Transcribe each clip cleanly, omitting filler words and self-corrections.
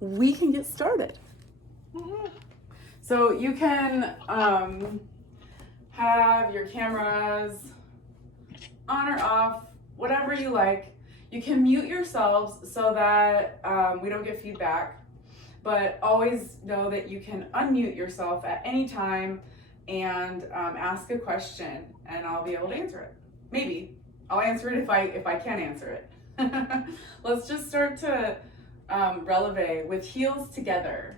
we can get started. So you can have your cameras on or off, whatever you like. You can mute yourselves so that we don't get feedback, but always know that you can unmute yourself at any time and ask a question, and I'll be able to answer it. Maybe I'll answer it if I can answer it. Let's just start to releve with heels together.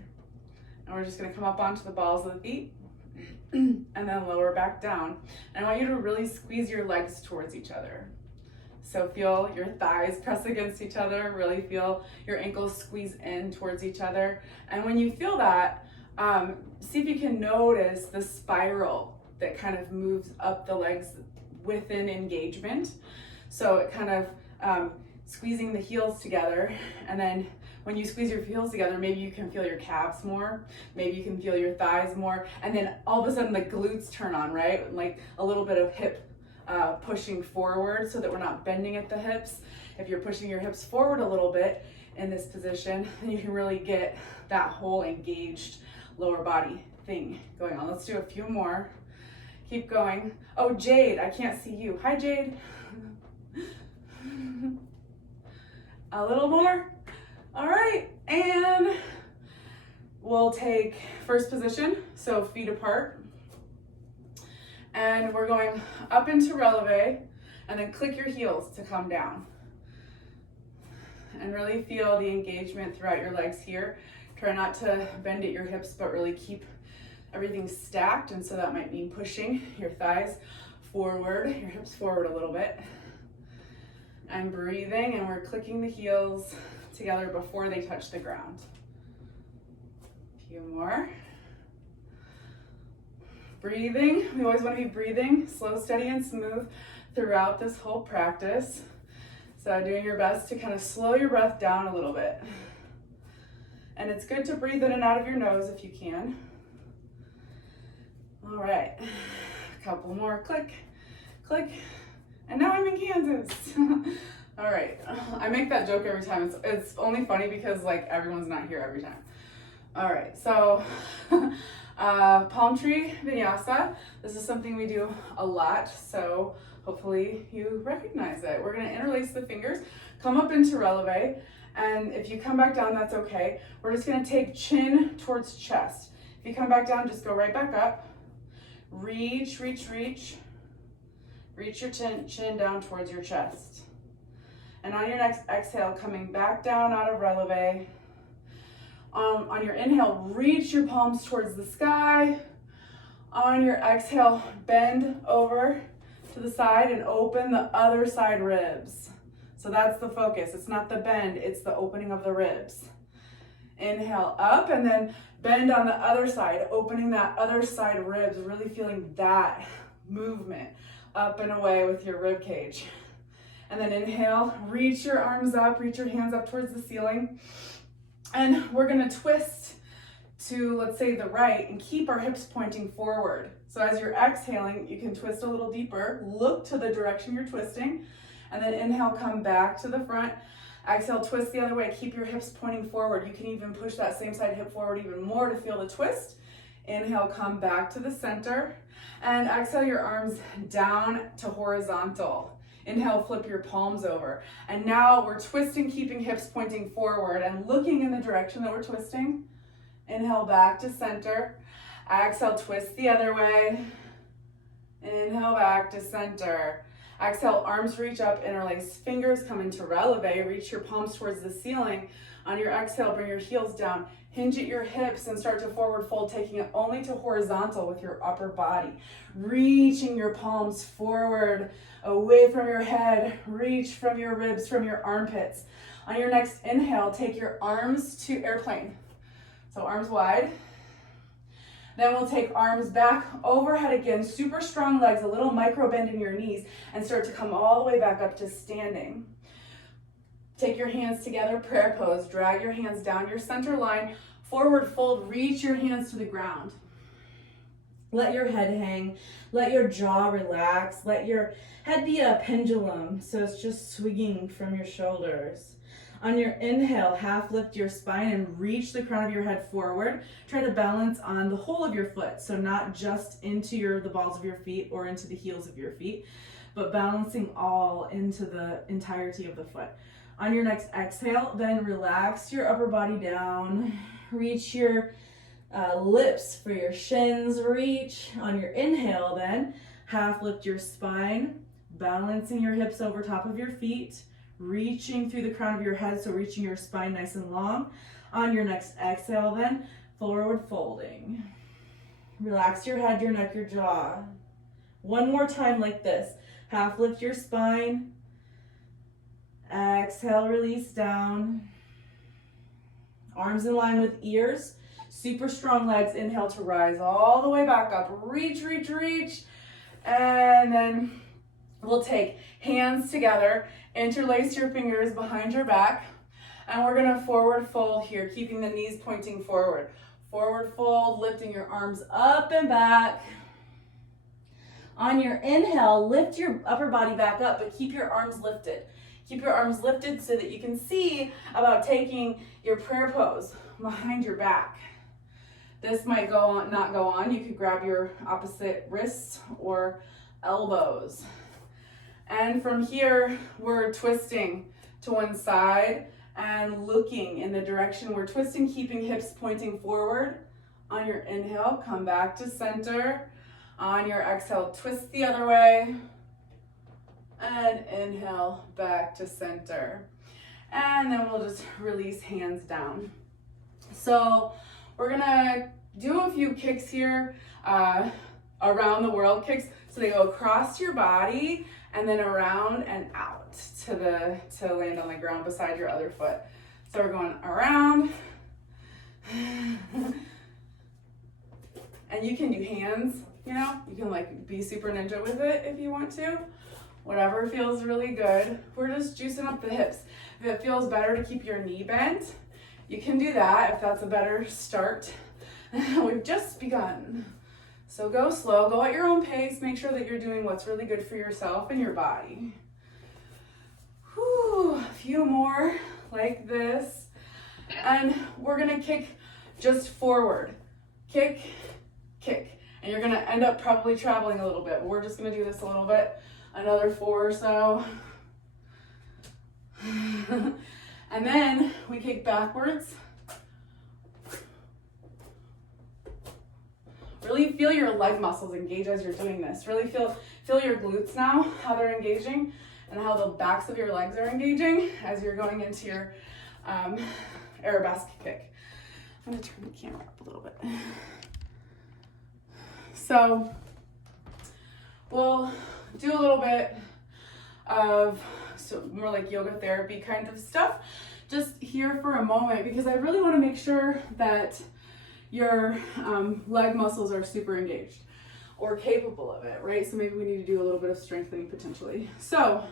And we're just gonna come up onto the balls of the feet and then lower back down. And I want you to really squeeze your legs towards each other. So feel your thighs press against each other, really feel your ankles squeeze in towards each other. And when you feel that, see if you can notice the spiral that kind of moves up the legs within engagement. So it kind of squeezing the heels together, and then when you squeeze your heels together, maybe you can feel your calves more, maybe you can feel your thighs more, and then all of a sudden the glutes turn on, right? Like a little bit of hip pushing forward so that we're not bending at the hips. If you're pushing your hips forward a little bit in this position, then you can really get that whole engaged lower body thing going on. Let's do a few more. Keep going. Oh, Jade, I can't see you. Hi, Jade. A little more. All right, and we'll take first position, so feet apart. And we're going up into releve, and then click your heels to come down. And really feel the engagement throughout your legs here. Try not to bend at your hips, but really keep everything stacked, and so that might mean pushing your thighs forward, your hips forward a little bit. I'm breathing, and we're clicking the heels together before they touch the ground. A few more. Breathing, we always want to be breathing slow, steady, and smooth throughout this whole practice. So doing your best to kind of slow your breath down a little bit. And it's good to breathe in and out of your nose if you can. All right, a couple more, click, click. And now I'm in Kansas. All right, I make that joke every time. It's only funny because like everyone's not here every time. All right, so palm tree vinyasa. This is something we do a lot, so hopefully you recognize it. We're gonna interlace the fingers, come up into releve, and if you come back down, that's okay. We're just gonna take chin towards chest. If you come back down, just go right back up. Reach, reach, reach. Reach your chin down towards your chest. And on your next exhale, coming back down out of releve. On your inhale, reach your palms towards the sky. On your exhale, bend over to the side and open the other side ribs. So that's the focus. It's not the bend, it's the opening of the ribs. Inhale up, and then bend on the other side, opening that other side ribs, really feeling that movement up and away with your rib cage. And then inhale, reach your arms up, reach your hands up towards the ceiling. And we're gonna twist to, let's say, the right and keep our hips pointing forward. So as you're exhaling, you can twist a little deeper, look to the direction you're twisting, and then inhale, come back to the front. Exhale, twist the other way, keep your hips pointing forward. You can even push that same side hip forward even more to feel the twist. Inhale, come back to the center, and exhale your arms down to horizontal. Inhale, flip your palms over. And now we're twisting, keeping hips pointing forward and looking in the direction that we're twisting. Inhale, back to center. Exhale, twist the other way. Inhale, back to center. Exhale, arms reach up, interlace fingers, come into releve, reach your palms towards the ceiling. On your exhale, bring your heels down, hinge at your hips and start to forward fold, taking it only to horizontal with your upper body. Reaching your palms forward, away from your head, reach from your ribs, from your armpits. On your next inhale, take your arms to airplane. So arms wide. Then we'll take arms back overhead again, super strong legs, a little micro bend in your knees, and start to come all the way back up to standing. Take your hands together, prayer pose. Drag your hands down your center line, forward fold, reach your hands to the ground. Let your head hang, let your jaw relax, let your head be a pendulum, so it's just swinging from your shoulders. On your inhale, half lift your spine and reach the crown of your head forward. Try to balance on the whole of your foot, so not just into the balls of your feet or into the heels of your feet, but balancing all into the entirety of the foot. On your next exhale, then relax your upper body down. Reach your lips for your shins, reach. On your inhale, then half lift your spine, balancing your hips over top of your feet, reaching through the crown of your head, so reaching your spine nice and long. On your next exhale, then forward folding. Relax your head, your neck, your jaw. One more time like this. Half lift your spine. Exhale, release down. Arms in line with ears. Super strong legs. Inhale to rise all the way back up. Reach, reach, reach. And then we'll take hands together. Interlace your fingers behind your back. And we're gonna forward fold here, keeping the knees pointing forward. Forward fold, lifting your arms up and back. On your inhale, lift your upper body back up, but keep your arms lifted. Keep your arms lifted so that you can see about taking your prayer pose behind your back. This might go on, not go on. You could grab your opposite wrists or elbows. And from here, we're twisting to one side and looking in the direction we're twisting, keeping hips pointing forward. On your inhale, come back to center. On your exhale, twist the other way. And inhale, back to center. And then we'll just release hands down. So we're gonna do a few kicks here, around the world kicks. So they go across your body and then around and out to land on the ground beside your other foot. So we're going around. And you can do hands, you know, you can like be super ninja with it if you want to. Whatever feels really good. We're just juicing up the hips. If it feels better to keep your knee bent, you can do that if that's a better start. We've just begun. So go slow, go at your own pace. Make sure that you're doing what's really good for yourself and your body. Whew, a few more like this. And we're gonna kick just forward. Kick, kick. And you're gonna end up probably traveling a little bit. We're just gonna do this a little bit. Another 4 or so. And then we kick backwards. Really feel your leg muscles engage as you're doing this. Really feel your glutes now, how they're engaging, and how the backs of your legs are engaging as you're going into your arabesque kick. I'm gonna turn the camera up a little bit. So we'll do a little bit of more like yoga therapy kind of stuff just here for a moment, because I really want to make sure that your leg muscles are super engaged or capable of it, right? So maybe we need to do a little bit of strengthening potentially. So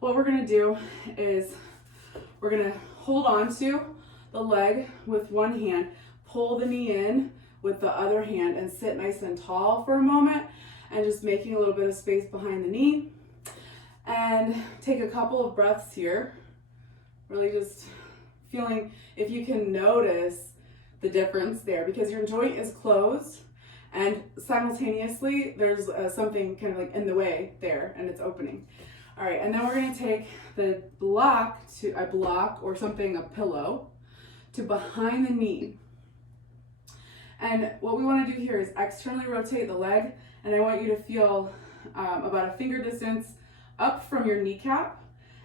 what we're gonna do is we're gonna hold on to the leg with one hand, pull the knee in with the other hand, and sit nice and tall for a moment, and just making a little bit of space behind the knee. And take a couple of breaths here, really just feeling if you can notice the difference there, because your joint is closed and simultaneously there's something kind of like in the way there and it's opening. All right, and then we're gonna take the block to a block or something, a pillow, to behind the knee. And what we wanna do here is externally rotate the leg, and I want you to feel about a finger distance up from your kneecap,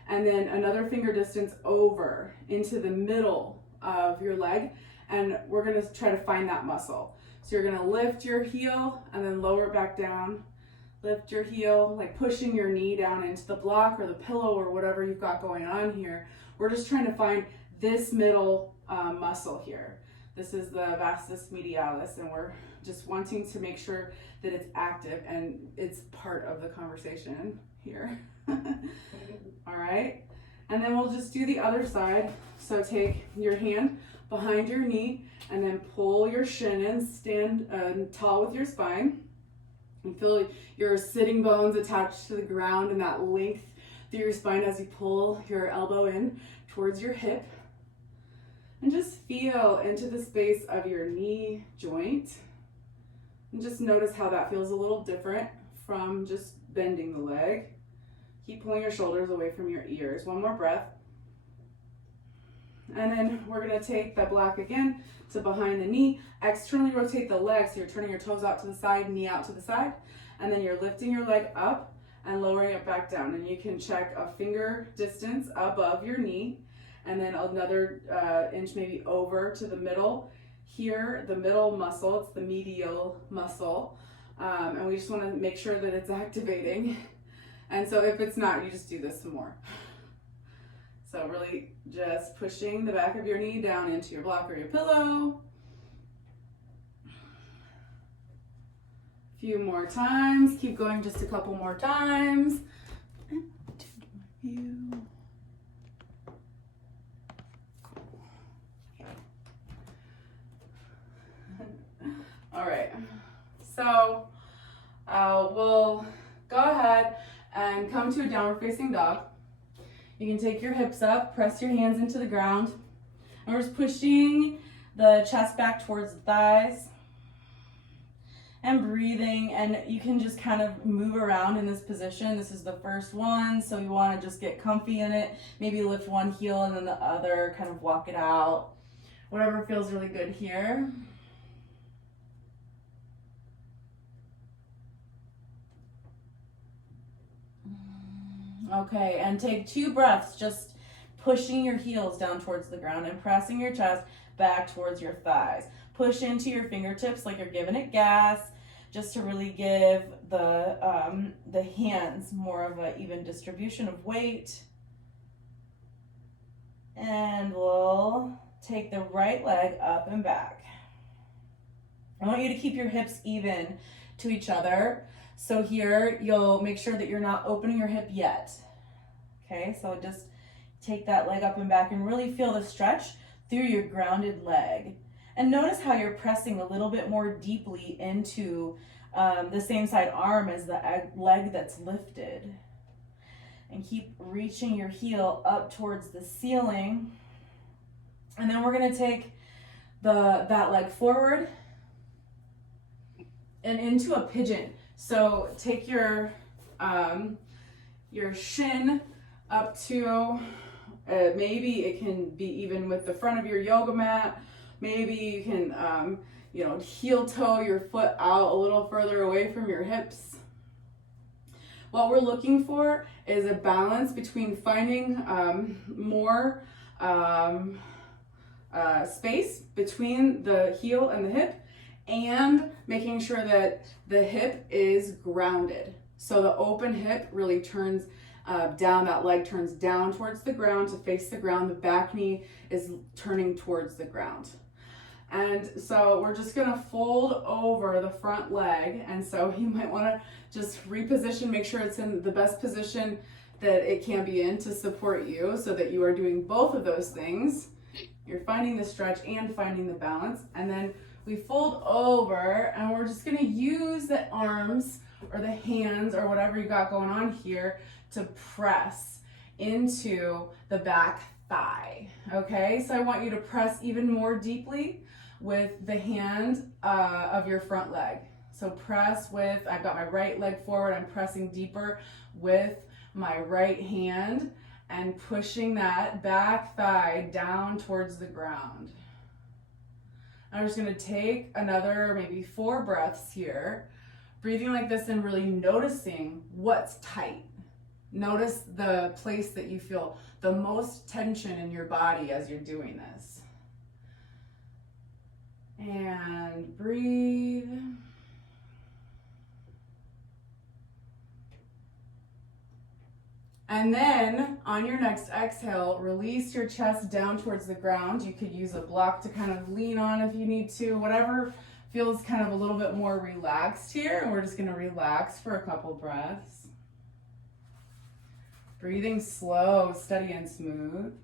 and then another finger distance over into the middle of your leg, and we're gonna try to find that muscle. So you're gonna lift your heel and then lower it back down. Lift your heel, like pushing your knee down into the block or the pillow or whatever you've got going on here. We're just trying to find this middle muscle here. This is the vastus medialis, and we're just wanting to make sure that it's active and it's part of the conversation here. All right, and then we'll just do the other side. So take your hand behind your knee and then pull your shin in, stand tall with your spine, and feel your sitting bones attached to the ground and that length through your spine as you pull your elbow in towards your hip. And just feel into the space of your knee joint. And just notice how that feels a little different from just bending the leg. Keep pulling your shoulders away from your ears. One more breath. And then we're going to take the block again to behind the knee. Externally rotate the leg, so you're turning your toes out to the side, knee out to the side. And then you're lifting your leg up and lowering it back down. And you can check a finger distance above your knee. And then another inch maybe over to the middle. Here, the middle muscle, it's the medial muscle. And we just want to make sure that it's activating. And so if it's not, you just do this some more. So really just pushing the back of your knee down into your block or your pillow. A few more times. Keep going just a couple more times. All right. So we'll go ahead and come to a downward facing dog. You can take your hips up, press your hands into the ground, and we're just pushing the chest back towards the thighs and breathing, and you can just kind of move around in this position. This is the first one, so you want to just get comfy in it. Maybe lift one heel and then the other, kind of walk it out. Whatever feels really good here. Okay, and take 2 breaths, just pushing your heels down towards the ground and pressing your chest back towards your thighs. Push into your fingertips like you're giving it gas, just to really give the hands more of an even distribution of weight. And we'll take the right leg up and back. I want you to keep your hips even to each other. So here, you'll make sure that you're not opening your hip yet. Okay, so just take that leg up and back and really feel the stretch through your grounded leg. And notice how you're pressing a little bit more deeply into the same side arm as the leg that's lifted. And keep reaching your heel up towards the ceiling. And then we're gonna take that leg forward and into a pigeon. So take your shin up to, maybe it can be even with the front of your yoga mat. Maybe you can, heel toe your foot out a little further away from your hips. What we're looking for is a balance between finding more space between the heel and the hip, and making sure that the hip is grounded. So the open hip really turns down, that leg turns down towards the ground to face the ground. The back knee is turning towards the ground. And so we're just gonna fold over the front leg. And so you might wanna just reposition, make sure it's in the best position that it can be in to support you, so that you are doing both of those things. You're finding the stretch and finding the balance. And then we fold over, and we're just gonna use the arms or the hands or whatever you got going on here to press into the back thigh, okay? So I want you to press even more deeply with the hand of your front leg. So press with, I've got my right leg forward, I'm pressing deeper with my right hand and pushing that back thigh down towards the ground. I'm just gonna take another maybe 4 breaths here, breathing like this and really noticing what's tight. Notice the place that you feel the most tension in your body as you're doing this. And breathe. And then on your next exhale, release your chest down towards the ground. You could use a block to kind of lean on if you need to, whatever feels kind of a little bit more relaxed here. And we're just gonna relax for a couple breaths. Breathing slow, steady, and smooth.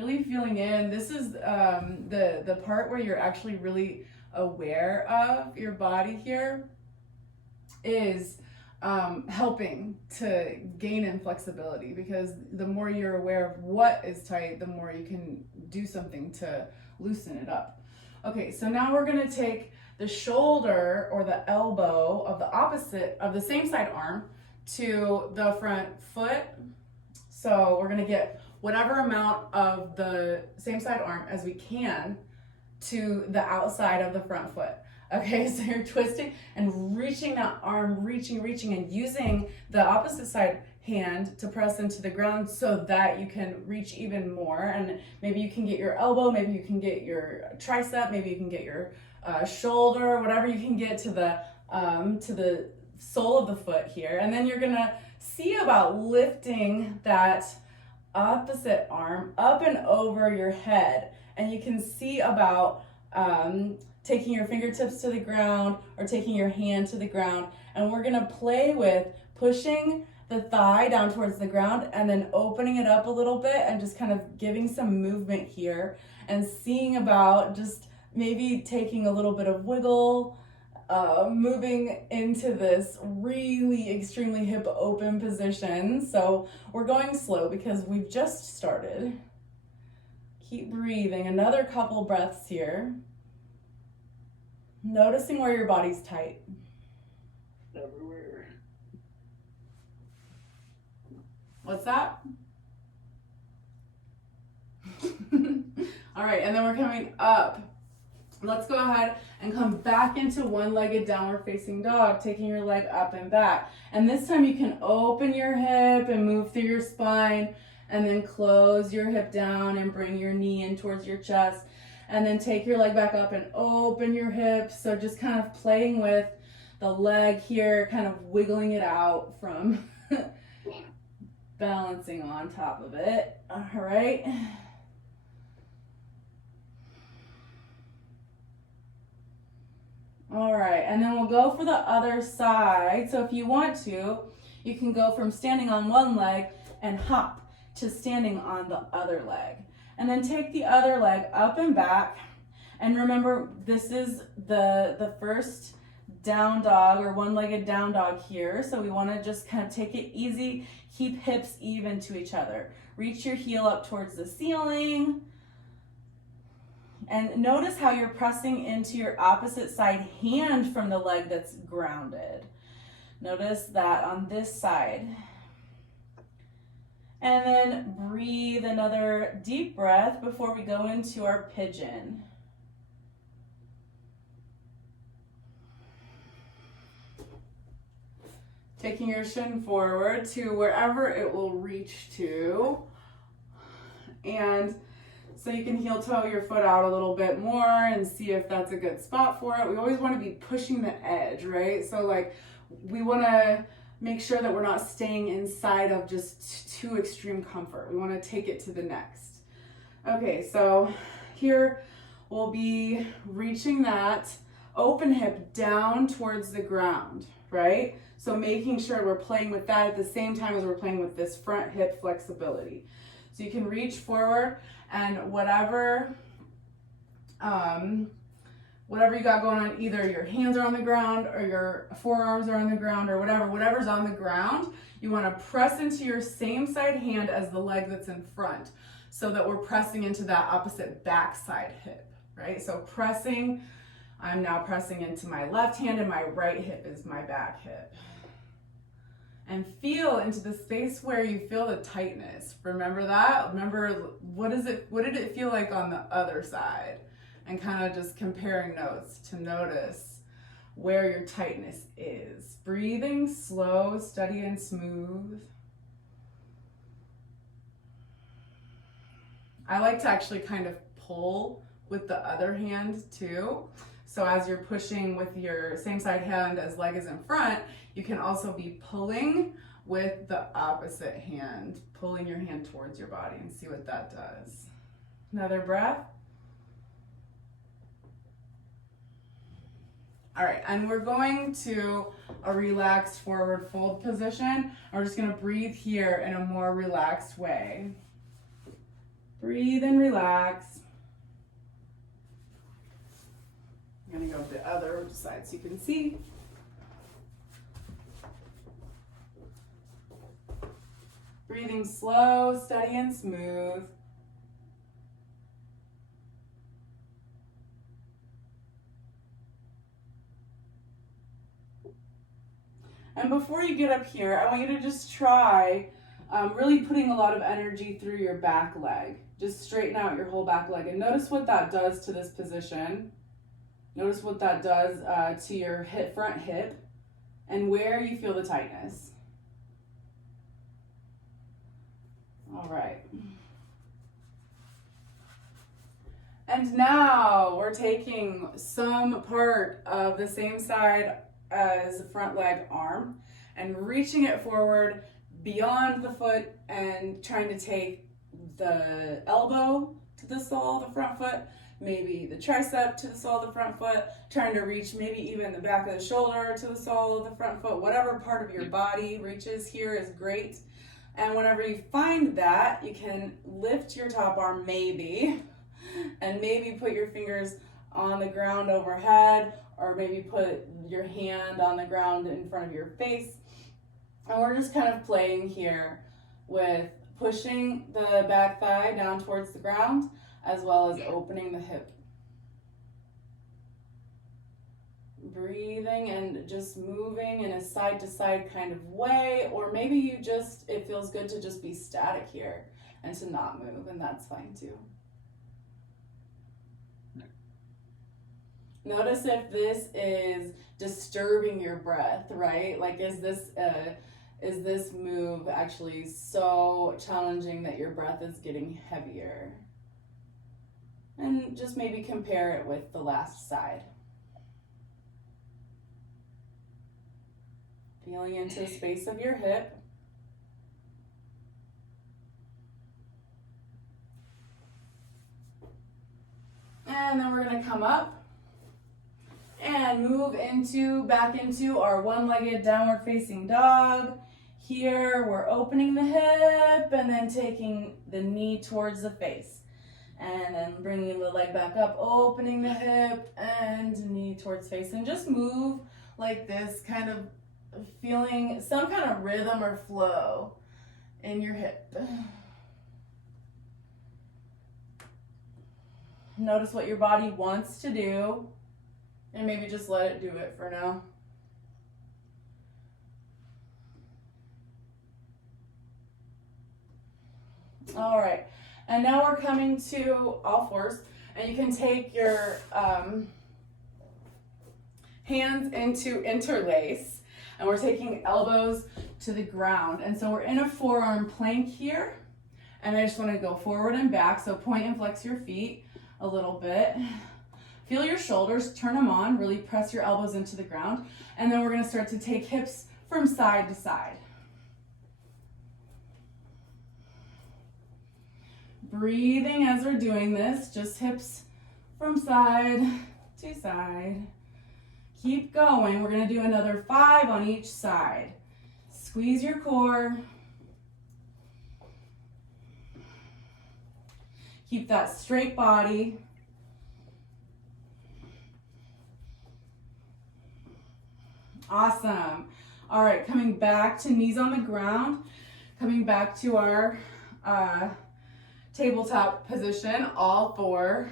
Really feeling in. This is the part where you're actually really aware of your body here is helping to gain in flexibility, because the more you're aware of what is tight, the more you can do something to loosen it up. Okay, so now we're gonna take the shoulder or the elbow of the opposite of the same side arm to the front foot. So we're gonna get whatever amount of the same side arm as we can to the outside of the front foot. Okay, so you're twisting and reaching that arm, reaching, and using the opposite side hand to press into the ground so that you can reach even more. And maybe you can get your elbow, maybe you can get your tricep, maybe you can get your shoulder, whatever you can get to the sole of the foot here. And then you're gonna see about lifting that opposite arm up and over your head. And you can see about taking your fingertips to the ground or taking your hand to the ground. And we're gonna play with pushing the thigh down towards the ground and then opening it up a little bit and just kind of giving some movement here and seeing about just maybe taking a little bit of wiggle, moving into this really extremely hip open position. So we're going slow because we've just started. Keep breathing, another couple breaths here. Noticing where your body's tight. Everywhere. What's that? All right, and then we're coming up. Let's go ahead and come back into one-legged downward facing dog, taking your leg up and back. And this time you can open your hip and move through your spine, and then close your hip down and bring your knee in towards your chest. And then take your leg back up and open your hips. So just kind of playing with the leg here, kind of wiggling it out from balancing on top of it. All right. All right, and then we'll go for the other side. So if you want to, you can go from standing on one leg and hop to standing on the other leg. And then take the other leg up and back. And remember, this is the first down dog or one-legged down dog here. So we want to just kind of take it easy, keep hips even to each other. Reach your heel up towards the ceiling. And notice how you're pressing into your opposite side hand from the leg that's grounded. Notice that on this side. And then breathe another deep breath before we go into our pigeon. Taking your shin forward to wherever it will reach to. And so you can heel toe your foot out a little bit more and see if that's a good spot for it. We always want to be pushing the edge, right? So like we want to make sure that we're not staying inside of just too extreme comfort. We want to take it to the next. Okay, so here we'll be reaching that open hip down towards the ground, right? So making sure we're playing with that at the same time as we're playing with this front hip flexibility. So you can reach forward and whatever you got going on, either your hands are on the ground or your forearms are on the ground or whatever's on the ground, you want to press into your same side hand as the leg that's in front so that we're pressing into that opposite backside hip, right? So pressing, I'm now pressing into my left hand and my right hip is my back hip. And feel into the space where you feel the tightness. Remember that? Remember, what did it feel like on the other side? And kind of just comparing notes to notice where your tightness is. Breathing slow, steady, and smooth. I like to actually kind of pull with the other hand too. So as you're pushing with your same side hand as leg is in front, you can also be pulling with the opposite hand, pulling your hand towards your body, and see what that does. Another breath. All right, and we're going to a relaxed forward fold position. We're just gonna breathe here in a more relaxed way. Breathe and relax. I'm gonna go to the other side so you can see. Breathing slow, steady, and smooth. And before you get up here, I want you to just try really putting a lot of energy through your back leg. Just straighten out your whole back leg and notice what that does to this position. Notice what that does to your front hip and where you feel the tightness. All right. And now we're taking some part of the same side as the front leg arm and reaching it forward beyond the foot and trying to take the elbow to the sole of the front foot, maybe the tricep to the sole of the front foot, trying to reach maybe even the back of the shoulder to the sole of the front foot. Whatever part of your body reaches here is great. And whenever you find that, you can lift your top arm maybe, and maybe put your fingers on the ground overhead, or maybe put your hand on the ground in front of your face. And we're just kind of playing here with pushing the back thigh down towards the ground, as well as opening the hip. Breathing and just moving in a side to side kind of way, or maybe it feels good to just be static here and to not move, and that's fine too. Notice if this is disturbing your breath, right? Like, is this move actually so challenging that your breath is getting heavier? And just maybe compare it with the last side. Feeling into the space of your hip. And then we're going to come up and move back into our one-legged downward facing dog. Here we're opening the hip and then taking the knee towards the face. And then bringing the leg back up, opening the hip and knee towards face. And just move like this, kind of feeling some kind of rhythm or flow in your hip. Notice what your body wants to do, and maybe just let it do it for now. All right, and now we're coming to all fours, and you can take your hands into interlace, and we're taking elbows to the ground. And so we're in a forearm plank here, and I just want to go forward and back, so point and flex your feet a little bit. Feel your shoulders, turn them on, really press your elbows into the ground, and then we're going to start to take hips from side to side. Breathing as we're doing this, just hips from side to side. Keep going. We're going to do another 5 on each side. Squeeze your core. Keep that straight body. Awesome. All right, coming back to knees on the ground, coming back to our tabletop position, all 4,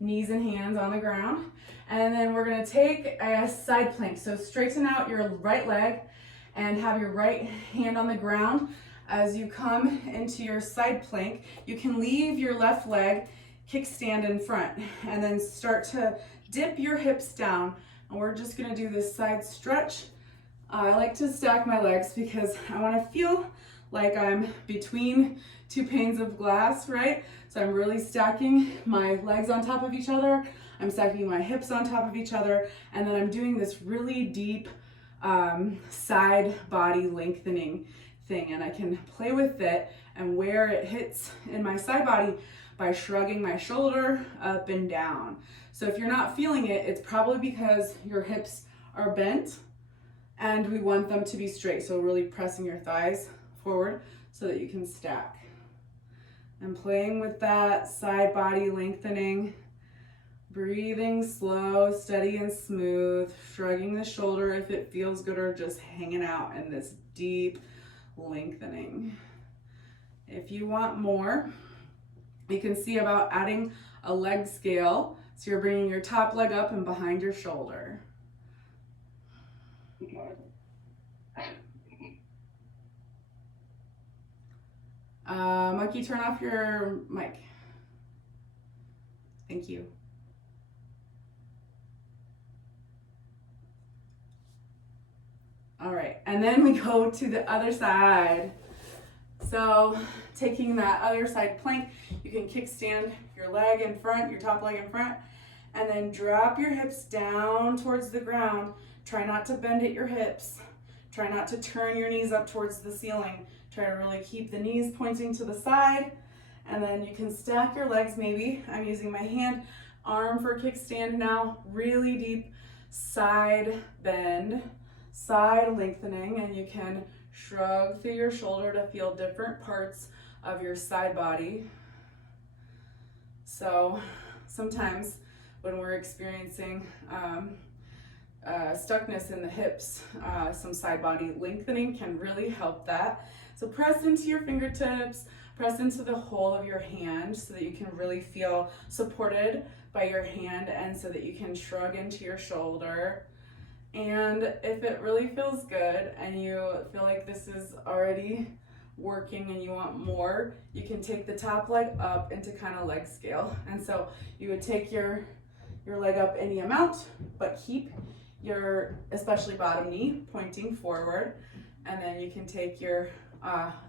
knees and hands on the ground. And then we're gonna take a side plank. So straighten out your right leg and have your right hand on the ground. As you come into your side plank, you can leave your left leg kickstand in front and then start to dip your hips down. And we're just gonna do this side stretch. I like to stack my legs because I wanna feel like I'm between 2 panes of glass, right? So I'm really stacking my legs on top of each other. I'm stacking my hips on top of each other. And then I'm doing this really deep side body lengthening thing. And I can play with it and where it hits in my side body by shrugging my shoulder up and down. So if you're not feeling it, it's probably because your hips are bent and we want them to be straight. So really pressing your thighs forward so that you can stack. And playing with that side body lengthening, breathing slow, steady, and smooth, shrugging the shoulder if it feels good, or just hanging out in this deep lengthening. If you want more, you can see about adding a leg scale. So you're bringing your top leg up and behind your shoulder. Monkey, turn off your mic. Thank you. All right, and then we go to the other side. So taking that other side plank, you can kickstand your leg in front, your top leg in front, and then drop your hips down towards the ground. Try not to bend at your hips. Try not to turn your knees up towards the ceiling. Try to really keep the knees pointing to the side, and then you can stack your legs maybe. I'm using my hand arm for kickstand now. Really deep side bend, side lengthening, and you can shrug through your shoulder to feel different parts of your side body. So sometimes when we're experiencing stuckness in the hips, some side body lengthening can really help that. So press into your fingertips, press into the whole of your hand so that you can really feel supported by your hand, and so that you can shrug into your shoulder. And if it really feels good and you feel like this is already working and you want more, you can take the top leg up into kind of leg scale. And so you would take your leg up any amount, but keep your especially bottom knee pointing forward. And then you can take your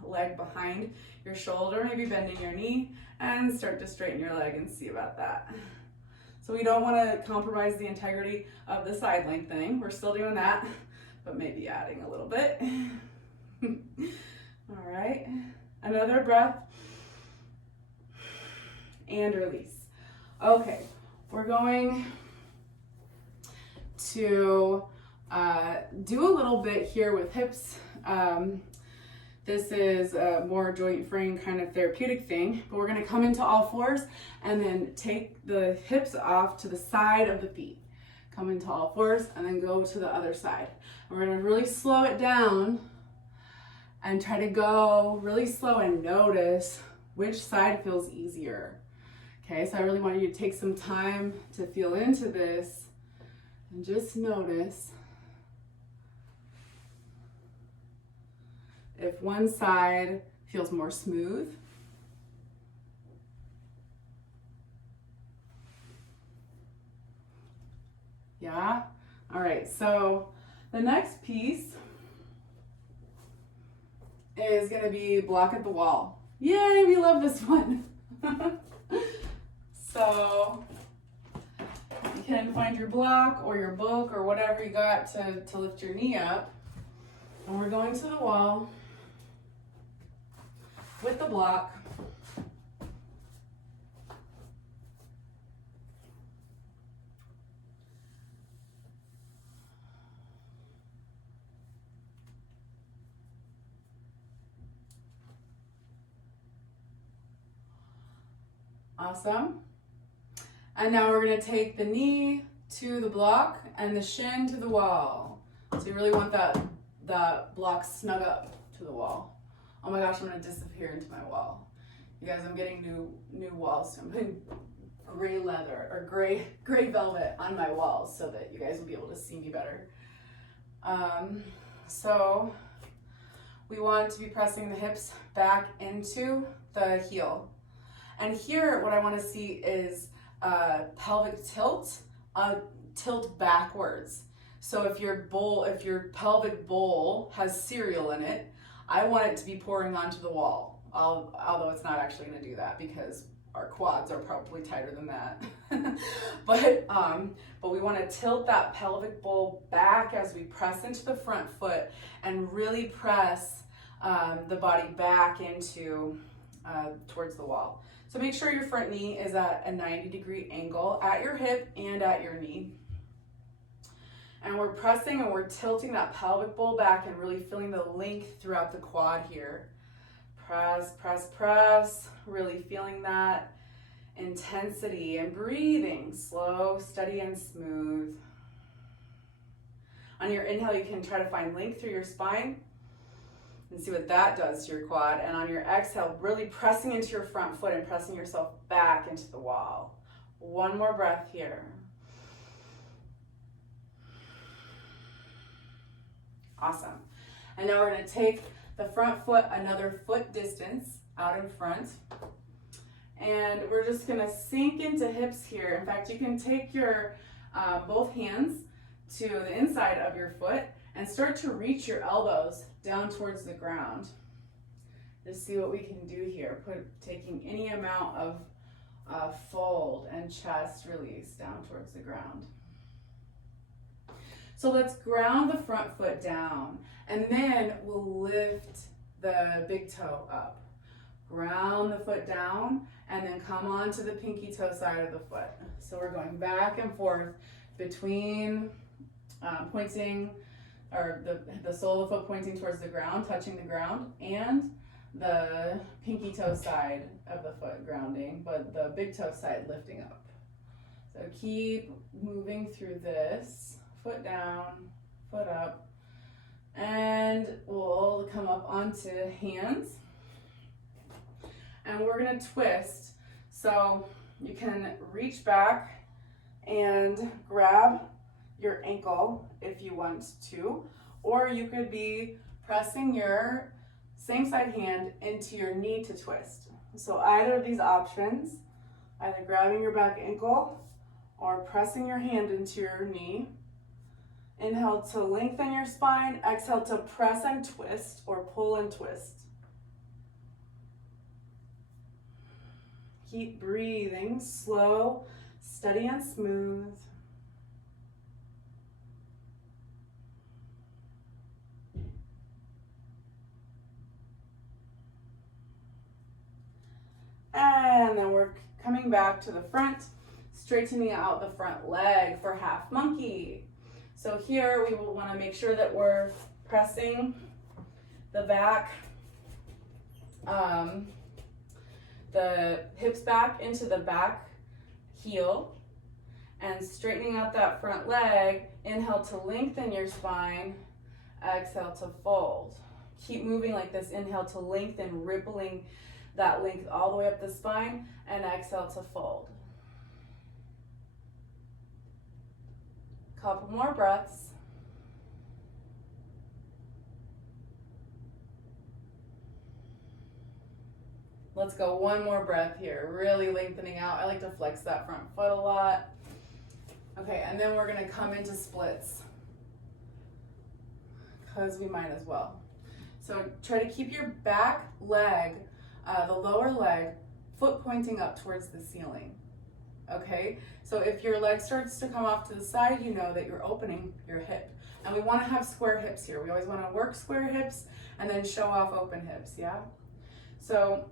leg behind your shoulder, maybe bending your knee, and start to straighten your leg and see about that. So we don't want to compromise the integrity of the side lengthening. We're still doing that, but maybe adding a little bit. All right, another breath and release. Okay, we're going to do a little bit here with hips. This is a more joint frame kind of therapeutic thing, but we're gonna come into all fours and then take the hips off to the side of the feet. Come into all fours and then go to the other side. And we're gonna really slow it down and try to go really slow and notice which side feels easier. Okay, so I really want you to take some time to feel into this and just notice if one side feels more smooth. Yeah? All right, so the next piece is gonna be block at the wall. Yay, we love this one. So you can find your block or your book or whatever you got to lift your knee up. And we're going to the wall with the block. Awesome. And now we're going to take the knee to the block and the shin to the wall. So you really want that block snug up to the wall. Oh my gosh, I'm gonna disappear into my wall. You guys, I'm getting new walls. I'm putting gray leather or gray velvet on my walls so that you guys will be able to see me better. So we want to be pressing the hips back into the heel. And here, what I want to see is pelvic tilt, tilt backwards. So if your pelvic bowl has cereal in it, I want it to be pouring onto the wall, although it's not actually going to do that because our quads are probably tighter than that. But we want to tilt that pelvic bowl back as we press into the front foot and really press the body back into towards the wall. So make sure your front knee is at a 90-degree angle at your hip and at your knee. And we're pressing and we're tilting that pelvic bowl back and really feeling the length throughout the quad here. Press, press, press. Really feeling that intensity and breathing. Slow, steady, and smooth. On your inhale, you can try to find length through your spine and see what that does to your quad. And on your exhale, really pressing into your front foot and pressing yourself back into the wall. One more breath here. Awesome. And now we're going to take the front foot another foot distance out in front. And we're just going to sink into hips here. In fact, you can take your both hands to the inside of your foot and start to reach your elbows down towards the ground. Just see what we can do here. Taking any amount of fold and chest release down towards the ground. So let's ground the front foot down, and then we'll lift the big toe up. Ground the foot down, and then come on to the pinky toe side of the foot. So we're going back and forth between pointing, or the sole of the foot pointing towards the ground, touching the ground, and the pinky toe side of the foot grounding, but the big toe side lifting up. So keep moving through this, foot down, foot up, and we'll come up onto hands. And we're gonna twist. So you can reach back and grab your ankle if you want to, or you could be pressing your same side hand into your knee to twist. So either of these options, either grabbing your back ankle or pressing your hand into your knee. Inhale to lengthen your spine, exhale to press and twist or pull and twist. Keep breathing, slow, steady and smooth. And then we're coming back to the front, straightening out the front leg for half monkey. So here we will want to make sure that we're pressing the back, the hips back into the back heel and straightening out that front leg. Inhale to lengthen your spine, exhale to fold. Keep moving like this. Inhale to lengthen, rippling that length all the way up the spine, and exhale to fold. Couple more breaths. Let's go one more breath here, really lengthening out. I like to flex that front foot a lot. Okay, and then we're gonna come into splits, because we might as well. So try to keep your back leg, the lower leg, foot pointing up towards the ceiling. Okay, so if your leg starts to come off to the side, you know that you're opening your hip. And we want to have square hips here. We always want to work square hips and then show off open hips, yeah? So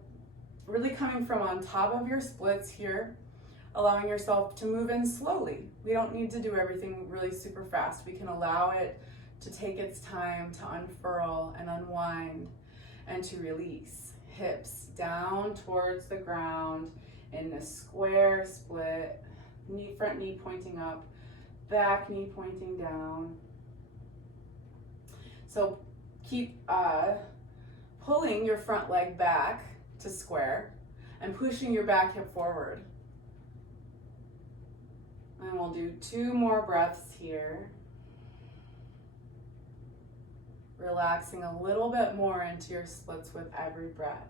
really coming from on top of your splits here, allowing yourself to move in slowly. We don't need to do everything really super fast. We can allow it to take its time to unfurl and unwind and to release. Hips down towards the ground in the square split, front knee pointing up, back knee pointing down. So keep pulling your front leg back to square and pushing your back hip forward. And we'll do 2 more breaths here. Relaxing a little bit more into your splits with every breath.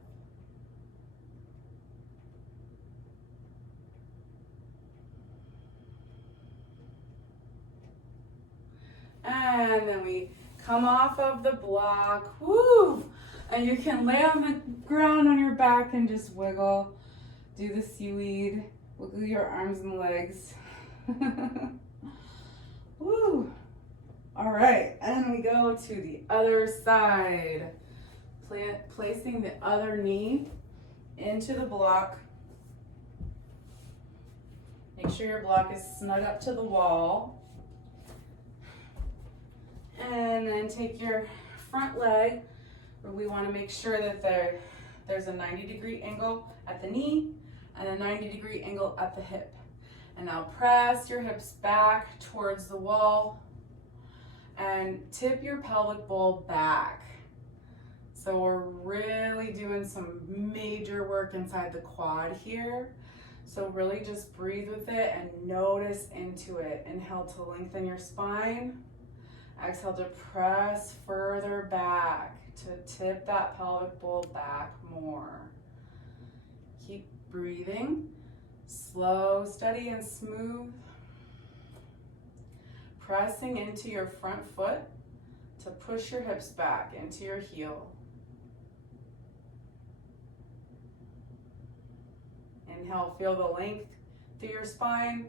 And then we come off of the block, woo! And you can lay on the ground on your back and just wiggle. Do the seaweed, wiggle your arms and legs. Woo! All right, and we go to the other side. Placing the other knee into the block. Make sure your block is snug up to the wall. And then take your front leg, where we want to make sure that there's a 90-degree angle at the knee and a 90-degree angle at the hip. And now press your hips back towards the wall and tip your pelvic bowl back. So we're really doing some major work inside the quad here. So really just breathe with it and notice into it. Inhale to lengthen your spine. Exhale to press further back to tip that pelvic bowl back more. Keep breathing. Slow, steady, and smooth. Pressing into your front foot to push your hips back into your heel. Inhale, feel the length through your spine.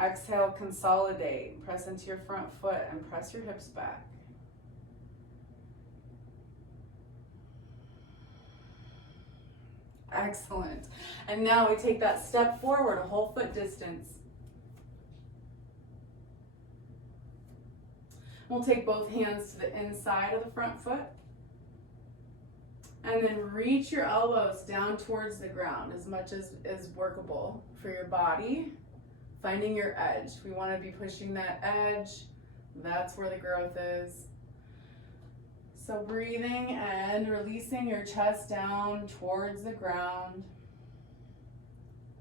Exhale, consolidate. Press into your front foot and press your hips back. Excellent. And now we take that step forward, a whole foot distance. We'll take both hands to the inside of the front foot. And then reach your elbows down towards the ground as much as is workable for your body. Finding your edge. We want to be pushing that edge. That's where the growth is. So breathing and releasing your chest down towards the ground.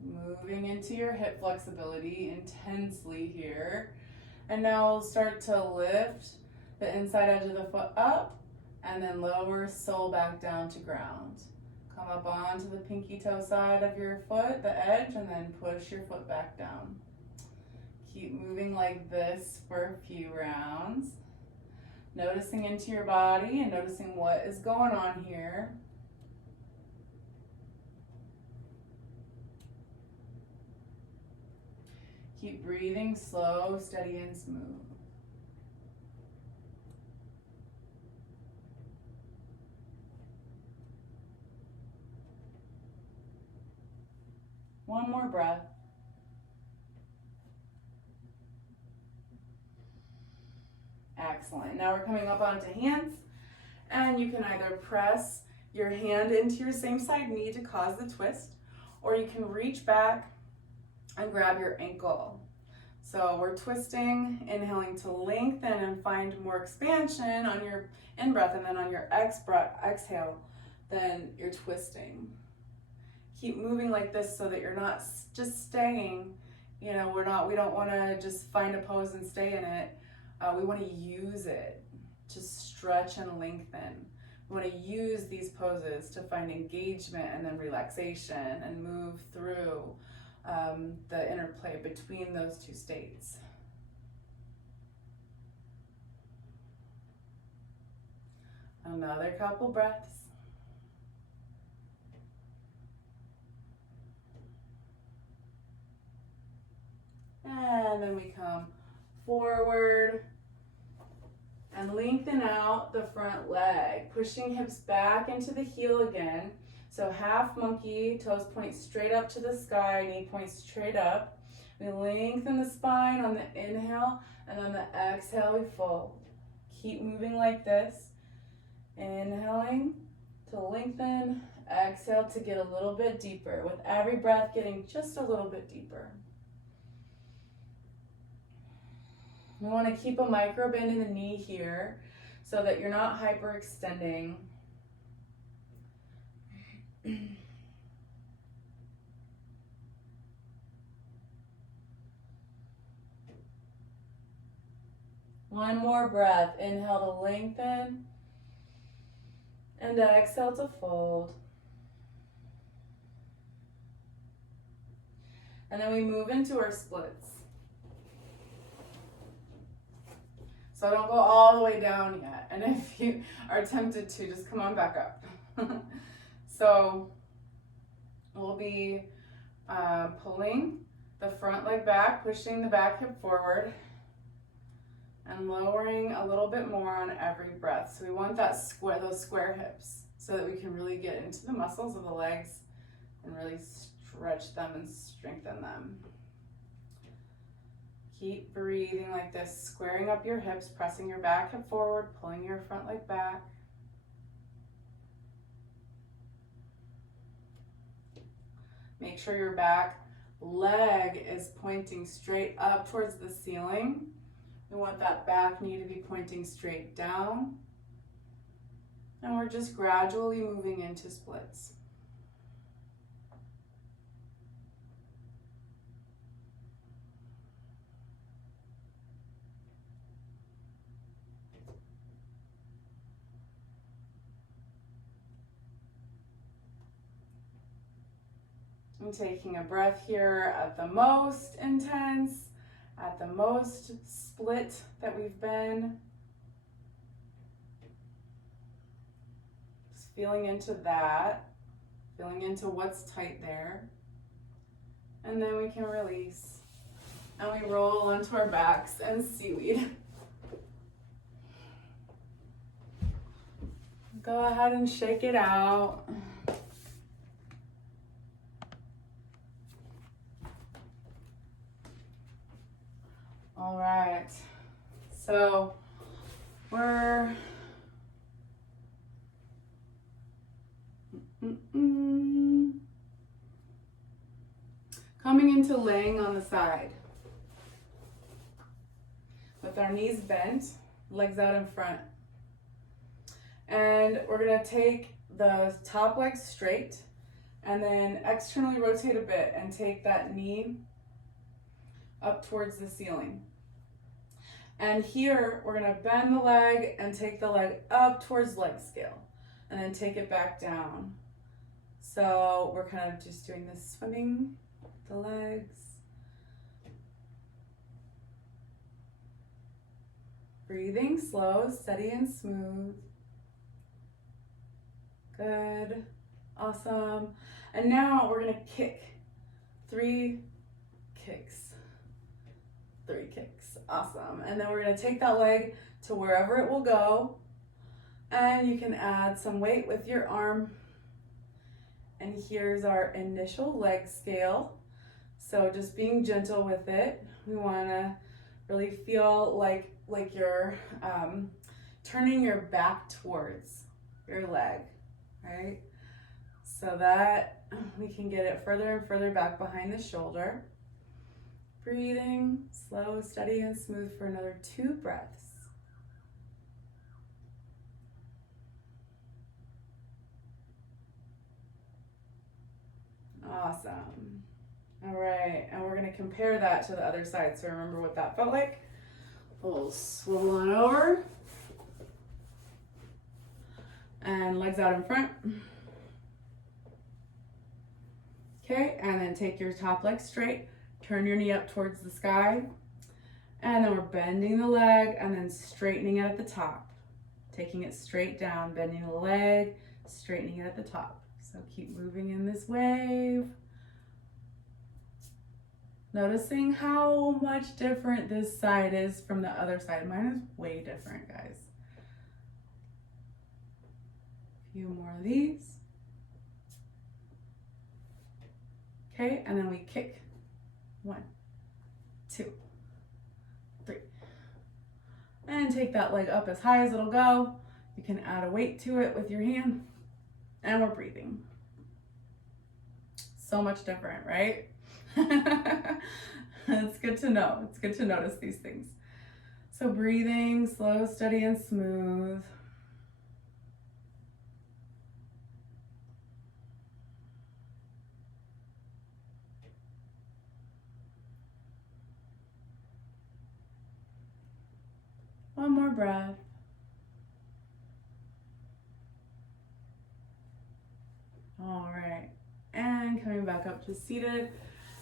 Moving into your hip flexibility intensely here. And now we'll start to lift the inside edge of the foot up and then lower sole back down to ground. Come up onto the pinky toe side of your foot, the edge, and then push your foot back down. Keep moving like this for a few rounds. Noticing into your body and noticing what is going on here. Keep breathing slow, steady, and smooth. One more breath. Excellent. Now we're coming up onto hands, and you can either press your hand into your same side knee to cause the twist, or you can reach back and grab your ankle. So we're twisting, inhaling to lengthen and find more expansion on your in-breath, and then on your exhale, then you're twisting. Keep moving like this so that you're not just staying, we don't want to just find a pose and stay in it. We want to use it to stretch and lengthen. We want to use these poses to find engagement and then relaxation and move through the interplay between those two states. Another couple breaths. And then we come forward and lengthen out the front leg, pushing hips back into the heel again. So half monkey, toes point straight up to the sky, knee points straight up. We lengthen the spine on the inhale, and on the exhale we fold. Keep moving like this. Inhaling to lengthen, exhale to get a little bit deeper, with every breath getting just a little bit deeper. We want to keep a micro bend in the knee here so that you're not hyperextending. One more breath. Inhale to lengthen and exhale to fold. And then we move into our splits. So don't go all the way down yet. And if you are tempted to, just come on back up. So we'll be pulling the front leg back, pushing the back hip forward, and lowering a little bit more on every breath. So we want that those square hips so that we can really get into the muscles of the legs and really stretch them and strengthen them. Keep breathing like this, squaring up your hips, pressing your back hip forward, pulling your front leg back. Make sure your back leg is pointing straight up towards the ceiling. We want that back knee to be pointing straight down. And we're just gradually moving into splits. I'm taking a breath here at the most intense, at the most split that we've been. Just feeling into that, feeling into what's tight there. And then we can release. And we roll onto our backs and seaweed. Go ahead and shake it out. All right, so we're coming into laying on the side with our knees bent, legs out in front. And we're gonna take the top leg straight and then externally rotate a bit and take that knee up towards the ceiling. And here we're gonna bend the leg and take the leg up towards leg scale and then take it back down. So we're kind of just doing this swimming the legs. Breathing slow, steady and smooth. Good, awesome. And now we're gonna kick 3 kicks. 3 kicks, awesome. And then we're gonna take that leg to wherever it will go. And you can add some weight with your arm. And here's our initial leg scale. So just being gentle with it. We wanna really feel like you're turning your back towards your leg, right? So that we can get it further and further back behind the shoulder. Breathing slow, steady, and smooth for another 2 breaths. Awesome. All right, and we're gonna compare that to the other side. So remember what that felt like. We'll swivel on over. And legs out in front. Okay, and then take your top leg straight. Turn your knee up towards the sky. And then we're bending the leg and then straightening it at the top. Taking it straight down, bending the leg, straightening it at the top. So keep moving in this wave. Noticing how much different this side is from the other side. Mine is way different, guys. A few more of these. Okay, and then we kick. 1, 2, 3. And take that leg up as high as it'll go. You can add a weight to it with your hand. And we're breathing. So much different, right? It's good to know. It's good to notice these things. So breathing, slow, steady, and smooth. One more breath. All right, and coming back up to seated.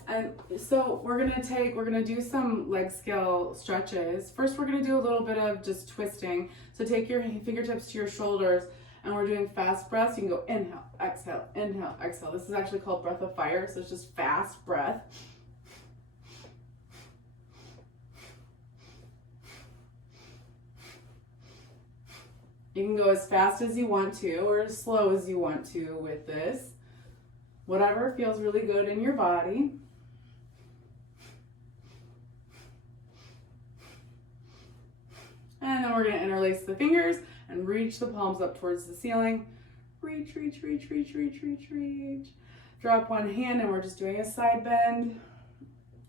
And so we're gonna do some leg scale stretches. First, we're gonna do a little bit of just twisting. So take your fingertips to your shoulders, and we're doing fast breaths. You can go inhale, exhale, inhale, exhale. This is actually called breath of fire, so it's just fast breath. You can go as fast as you want to or as slow as you want to with this. Whatever feels really good in your body. And then we're going to interlace the fingers and reach the palms up towards the ceiling. Reach, reach, reach, reach, reach, reach, reach. Drop one hand and we're just doing a side bend.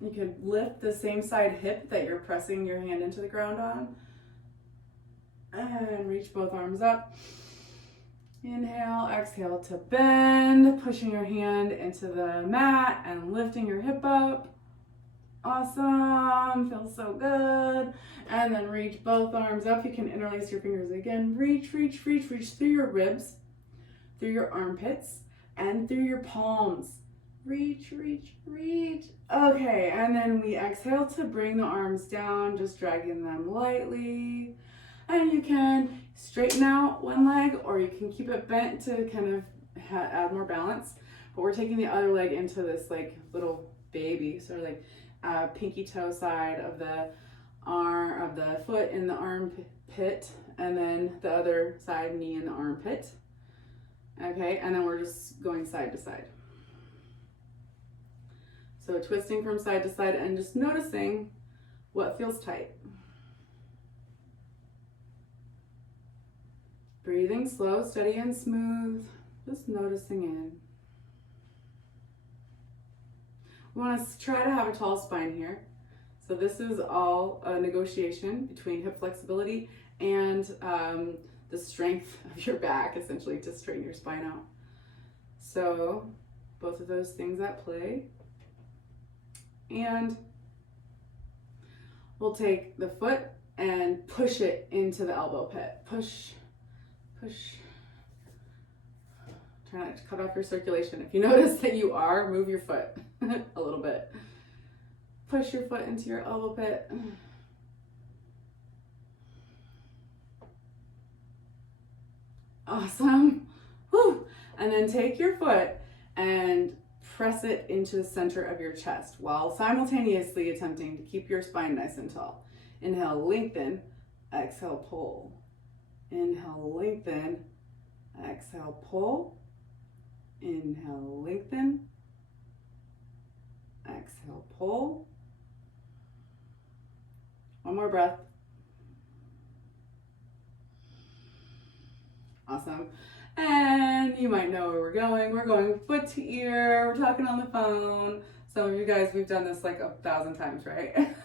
You could lift the same side hip that you're pressing your hand into the ground on. And reach both arms up. Inhale, exhale to bend, pushing your hand into the mat and lifting your hip up. Awesome, feels so good. And then reach both arms up. You can interlace your fingers again. Reach through your ribs, through your armpits, and through your palms. Reach. Okay, and then we exhale to bring the arms down, just dragging them lightly. And you can straighten out one leg, or you can keep it bent to kind of add more balance. But we're taking the other leg into this like little baby, sort of like pinky toe side of the arm, of the foot in the armpit, and then the other side, knee in the armpit. Okay, and then we're just going side to side. So twisting from side to side and just noticing what feels tight. Breathing slow, steady, and smooth. Just noticing in. We want to try to have a tall spine here. So this is all a negotiation between hip flexibility and the strength of your back, essentially, to straighten your spine out. So both of those things at play. And we'll take the foot and push it into the elbow pit. Push. Try not to cut off your circulation. If you notice that you are, move your foot a little bit. Push your foot into your elbow pit. Awesome. Whew. And then take your foot and press it into the center of your chest while simultaneously attempting to keep your spine nice and tall. Inhale, lengthen. Exhale, pull. Inhale, lengthen. Exhale, pull. Inhale, lengthen. Exhale, pull. One more breath. Awesome. And you might know where we're going. We're going foot to ear. We're talking on the phone. Some of you guys, we've done this like 1,000 times, right?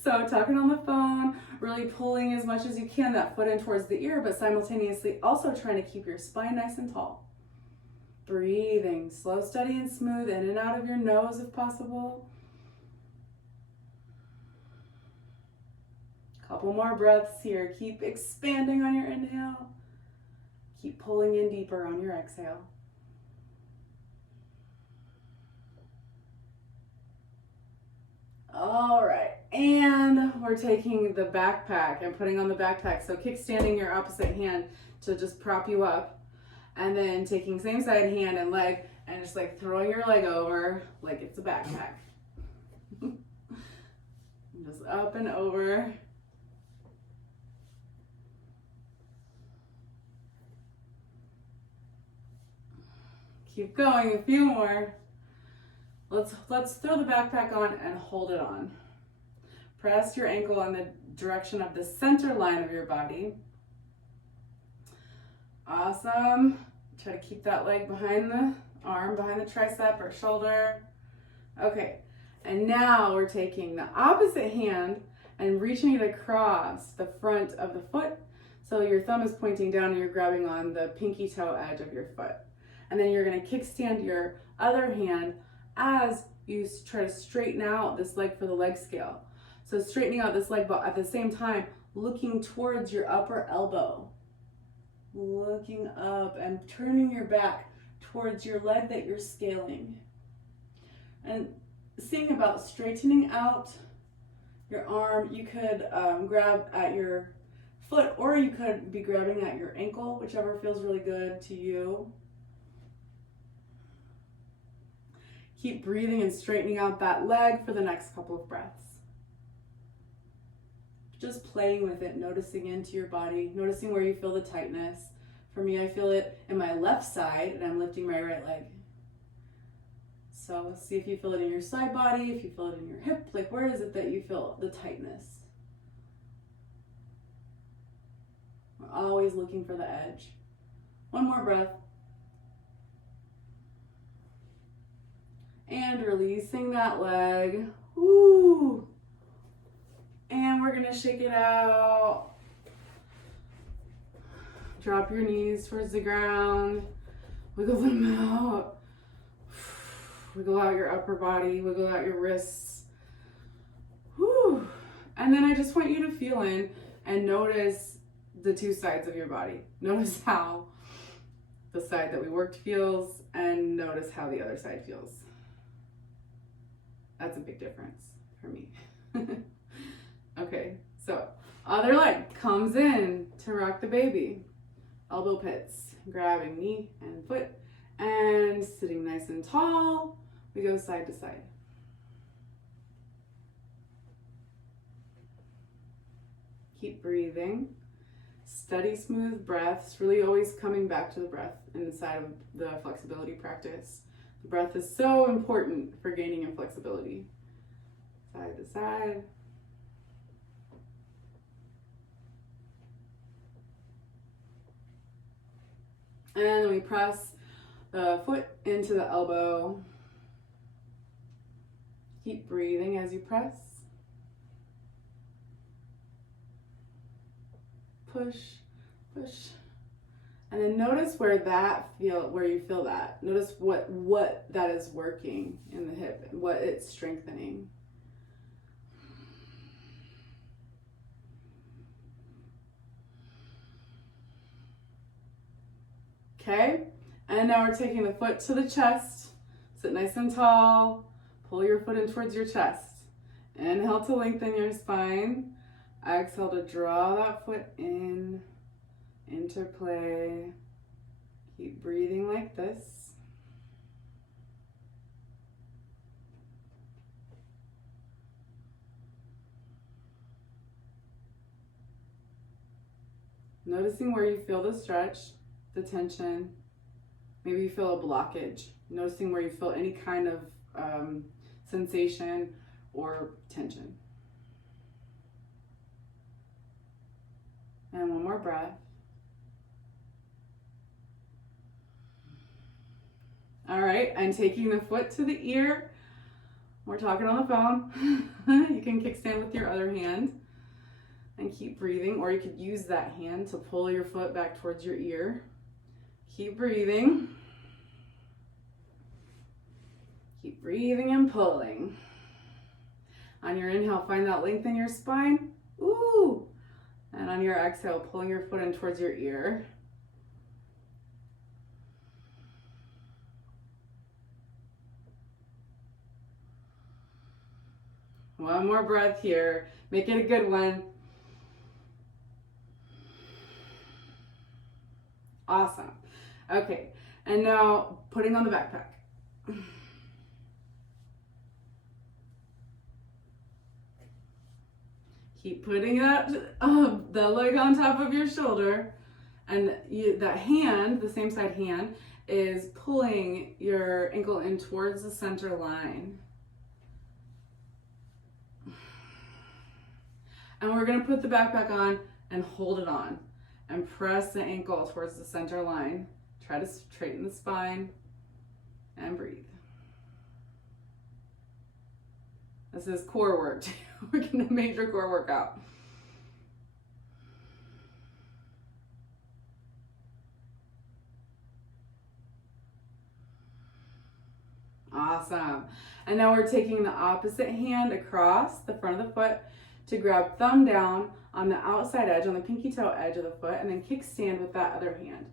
So talking on the phone, really pulling as much as you can that foot in towards the ear, but simultaneously also trying to keep your spine nice and tall. Breathing slow, steady, and smooth in and out of your nose if possible. Couple more breaths here. Keep expanding on your inhale. Keep pulling in deeper on your exhale. All right, and we're taking the backpack and putting on the backpack. So kickstanding your opposite hand to just prop you up, and then taking same side hand and leg and just like throwing your leg over like it's a backpack. Just up and over. Keep going, a few more. Let's throw the backpack on and hold it on. Press your ankle in the direction of the center line of your body. Awesome. Try to keep that leg behind the arm, behind the tricep or shoulder. Okay, and now we're taking the opposite hand and reaching it across the front of the foot. So your thumb is pointing down and you're grabbing on the pinky toe edge of your foot. And then you're gonna kickstand your other hand as you try to straighten out this leg for the leg scale. So straightening out this leg, but at the same time, looking towards your upper elbow. Looking up and turning your back towards your leg that you're scaling. And seeing about straightening out your arm. You could grab at your foot, or you could be grabbing at your ankle, whichever feels really good to you. Keep breathing and straightening out that leg for the next couple of breaths. Just playing with it, noticing into your body, noticing where you feel the tightness. For me, I feel it in my left side, and I'm lifting my right leg. So see if you feel it in your side body, if you feel it in your hip, like where is it that you feel the tightness? We're always looking for the edge. One more breath. And releasing that leg. Woo! And we're gonna shake it out. Drop your knees towards the ground. Wiggle them out. Wiggle out your upper body, wiggle out your wrists. Whew. And then I just want you to feel in and notice the two sides of your body. Notice how the side that we worked feels and notice how the other side feels. That's a big difference for me. Okay, so other leg comes in to rock the baby. Elbow pits, grabbing knee and foot and sitting nice and tall. We go side to side. Keep breathing. Steady, smooth breaths, really always coming back to the breath inside of the flexibility practice. The breath is so important for gaining in flexibility. Side to side. And then we press the foot into the elbow. Keep breathing as you press. Push, push. And then notice where you feel that. Notice what that is working in the hip and what it's strengthening. Okay, and now we're taking the foot to the chest. Sit nice and tall. Pull your foot in towards your chest. Inhale to lengthen your spine. Exhale to draw that foot in. Interplay. Keep breathing like this. Noticing where you feel the stretch, the tension. Maybe you feel a blockage. Noticing where you feel any kind of sensation or tension. And one more breath. All right, and taking the foot to the ear. We're talking on the phone. You can kickstand with your other hand and keep breathing, or you could use that hand to pull your foot back towards your ear. Keep breathing. Keep breathing and pulling. On your inhale, find that length in your spine. Ooh. And on your exhale, pulling your foot in towards your ear. One more breath here. Make it a good one. Awesome. Okay, and now putting on the backpack. Keep putting up the leg on top of your shoulder, and that hand, the same side hand, is pulling your ankle in towards the center line. And we're gonna put the backpack on and hold it on and press the ankle towards the center line. Try to straighten the spine and breathe. This is core work too. We're getting a major core workout. Awesome. And now we're taking the opposite hand across the front of the foot to grab thumb down on the outside edge, on the pinky toe edge of the foot, and then kickstand with that other hand.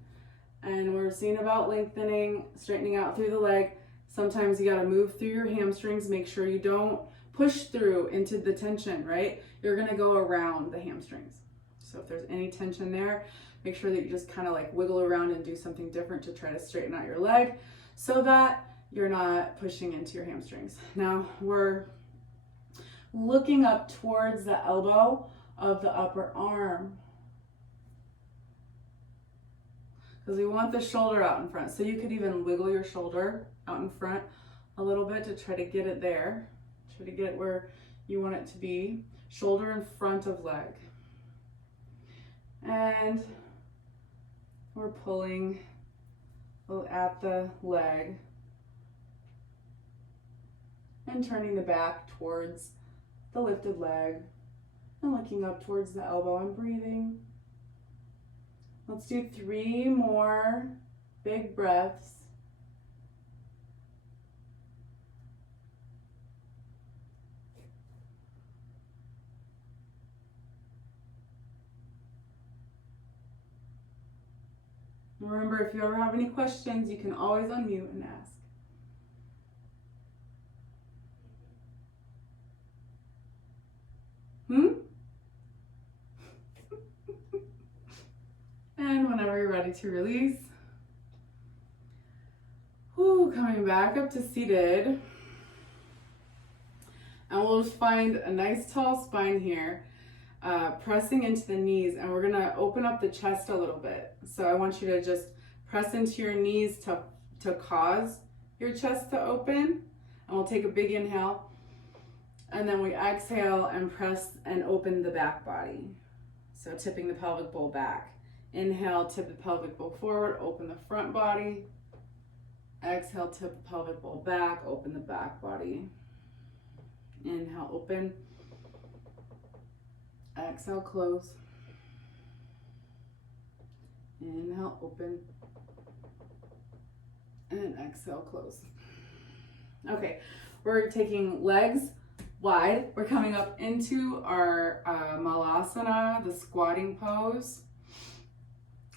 And we're seeing about lengthening, straightening out through the leg. Sometimes you gotta move through your hamstrings. Make sure you don't push through into the tension, right? You're gonna go around the hamstrings. So if there's any tension there, make sure that you just kind of like wiggle around and do something different to try to straighten out your leg so that you're not pushing into your hamstrings. Now we're looking up towards the elbow of the upper arm, because we want the shoulder out in front. So you could even wiggle your shoulder out in front a little bit to try to get it there. Try to get it where you want it to be. Shoulder in front of leg. And we're pulling at the leg. and turning the back towards the lifted leg and looking up towards the elbow and breathing. Let's do 3 more big breaths. Remember, if you ever have any questions, you can always unmute and ask. And whenever you're ready to release. Coming back up to seated. And we'll just find a nice tall spine here. Pressing into the knees, and we're gonna open up the chest a little bit. So I want you to just press into your knees to cause your chest to open. And we'll take a big inhale. And then we exhale and press and open the back body. So tipping the pelvic bowl back. Inhale, tip the pelvic bowl forward, open the front body. Exhale, tip the pelvic bowl back, open the back body. Inhale, open. Exhale, close. Inhale, open. And exhale, close. Okay, we're taking legs wide. We're coming up into our malasana, the squatting pose.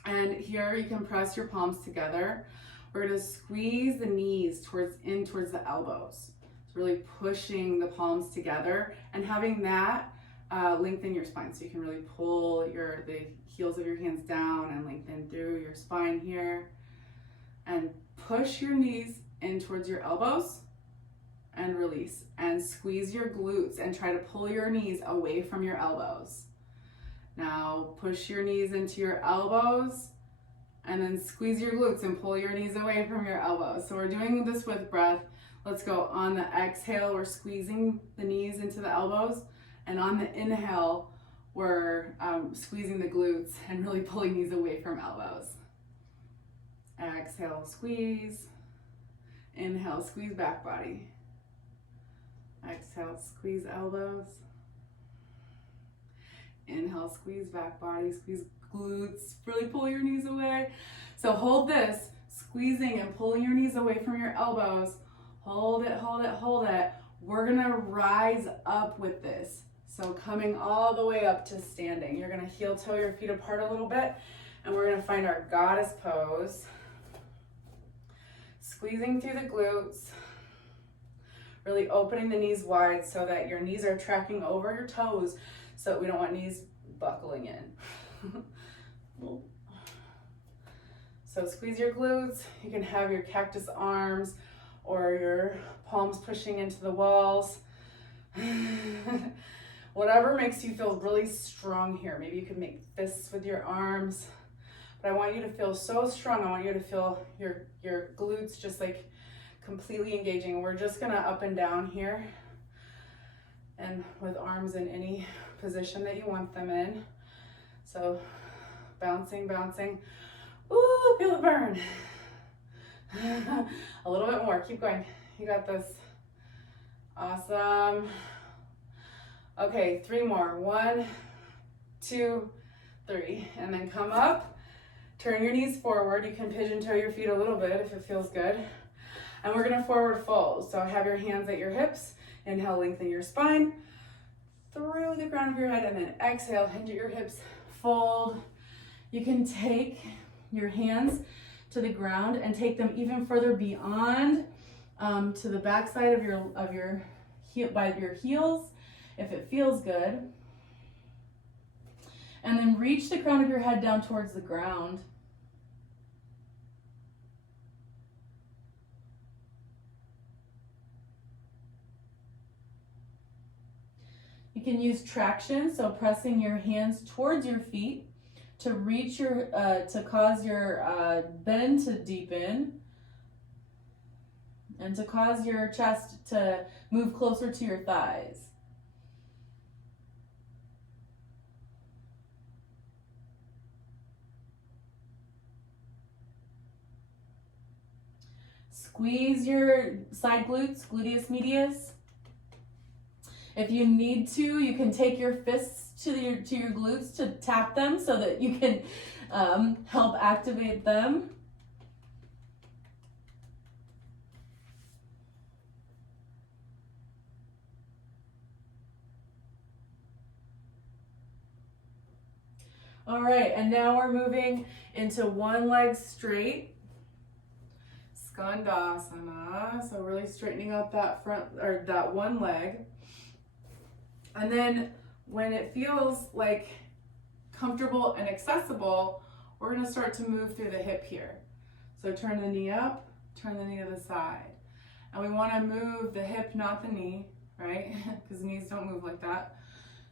And here you can press your palms together. We're gonna squeeze the knees towards the elbows. So really pushing the palms together and having that lengthen your spine. So you can really pull the heels of your hands down and lengthen through your spine here. And push your knees in towards your elbows and release. And squeeze your glutes and try to pull your knees away from your elbows. Now push your knees into your elbows and then squeeze your glutes and pull your knees away from your elbows. So we're doing this with breath. Let's go. On the exhale, we're squeezing the knees into the elbows. And on the inhale, we're squeezing the glutes and really pulling knees away from elbows. Exhale, squeeze. Inhale, squeeze back body. Exhale, squeeze elbows. Inhale, squeeze back body, squeeze glutes, really pull your knees away. So hold this, squeezing and pulling your knees away from your elbows. Hold it, hold it, hold it. We're gonna rise up with this. So coming all the way up to standing. You're gonna heel toe your feet apart a little bit, and we're gonna find our goddess pose. Squeezing through the glutes, really opening the knees wide so that your knees are tracking over your toes, so we don't want knees buckling in. So squeeze your glutes. You can have your cactus arms or your palms pushing into the walls. Whatever makes you feel really strong here. Maybe you can make fists with your arms. But I want you to feel so strong. I want you to feel your glutes just like completely engaging. We're just gonna up and down here. And with arms in any position that you want them in. So bouncing, bouncing. Ooh, feel the burn. A little bit more, keep going. You got this. Awesome. Okay, 3 more. 1, 2, 3. And then come up, turn your knees forward. You can pigeon toe your feet a little bit if it feels good. And we're gonna forward fold. So have your hands at your hips. Inhale, lengthen your spine through the crown of your head, and then exhale, hinge at your hips, fold. You can take your hands to the ground and take them even further beyond to the back side of your heel, by your heels, if it feels good. And then reach the crown of your head down towards the ground. You can use traction, so pressing your hands towards your feet to reach to cause your bend to deepen and to cause your chest to move closer to your thighs. Squeeze your side glutes, gluteus medius. If you need to, you can take your fists to your glutes to tap them so that you can help activate them. All right, and now we're moving into one leg straight. Skandasana, so really straightening out that front, or that one leg. And then when it feels like comfortable and accessible, we're gonna start to move through the hip here. So turn the knee up, turn the knee to the side. And we wanna move the hip, not the knee, right? Because knees don't move like that.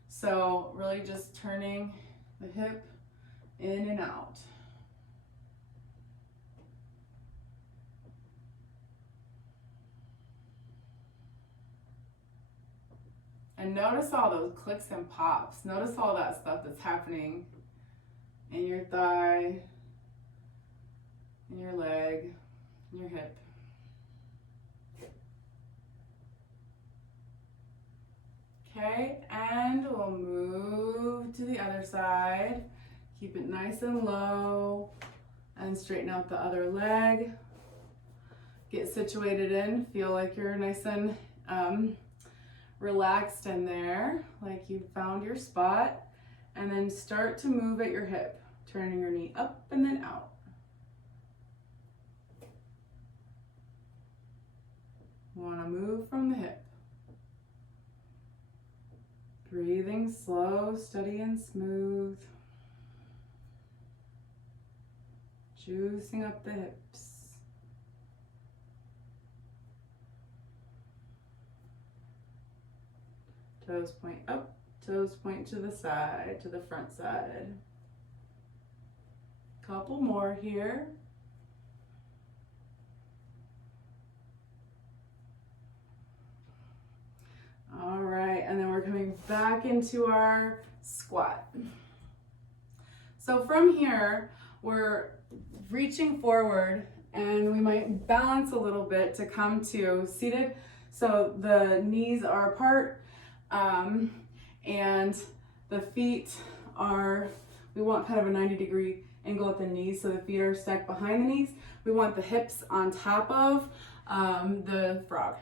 So really just turning the hip in and out. And notice all those clicks and pops. Notice all that stuff that's happening in your thigh, in your leg, in your hip. Okay, and we'll move to the other side. Keep it nice and low and straighten out the other leg. Get situated in, feel like you're nice and relaxed in there, like you found your spot, and then start to move at your hip, turning your knee up and then out. You want to move from the hip. Breathing slow, steady, and smooth. Juicing up the hips. Toes point up, toes point to the side, to the front side. Couple more here. All right, and then we're coming back into our squat. So from here, we're reaching forward and we might balance a little bit to come to seated. So the knees are apart and the feet are, we want kind of a 90-degree angle at the knees, so the feet are stacked behind the knees. We want the hips on top of the frog.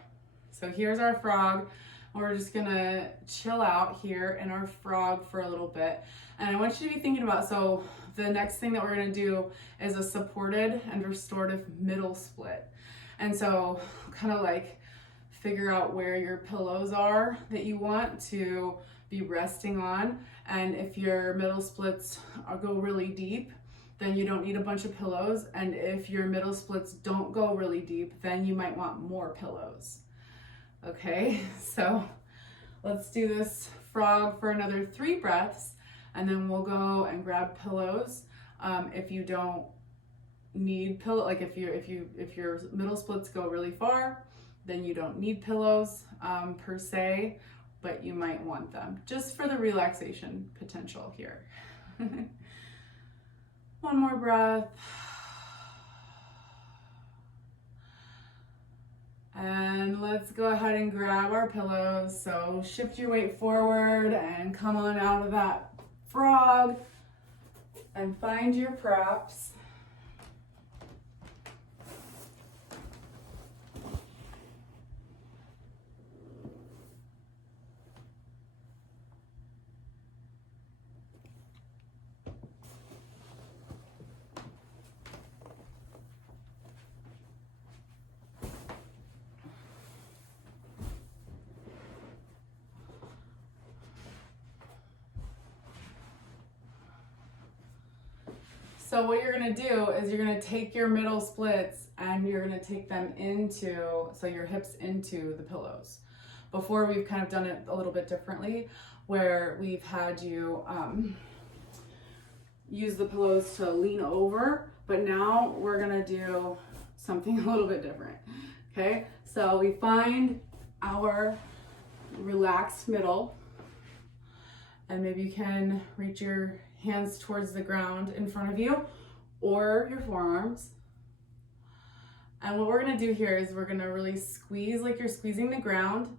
So here's our frog. We're just gonna chill out here in our frog for a little bit. And I want you to be thinking about, so the next thing that we're gonna do is a supported and restorative middle split. And so kind of like figure out where your pillows are that you want to be resting on. And if your middle splits go really deep, then you don't need a bunch of pillows. And if your middle splits don't go really deep, then you might want more pillows. Okay, so let's do this frog for another 3 breaths, and then we'll go and grab pillows. If you don't need pillow, like if your middle splits go really far, then you don't need pillows per se, but you might want them just for the relaxation potential here. One more breath. And let's go ahead and grab our pillows. So shift your weight forward and come on out of that frog and find your props. So what you're gonna do is you're gonna take your middle splits and you're gonna take them into, so your hips into the pillows. Before we've kind of done it a little bit differently, where we've had you use the pillows to lean over, but now we're gonna do something a little bit different, okay? So we find our relaxed middle, and maybe you can reach your hands towards the ground in front of you or your forearms. And what we're gonna do here is we're gonna really squeeze like you're squeezing the ground,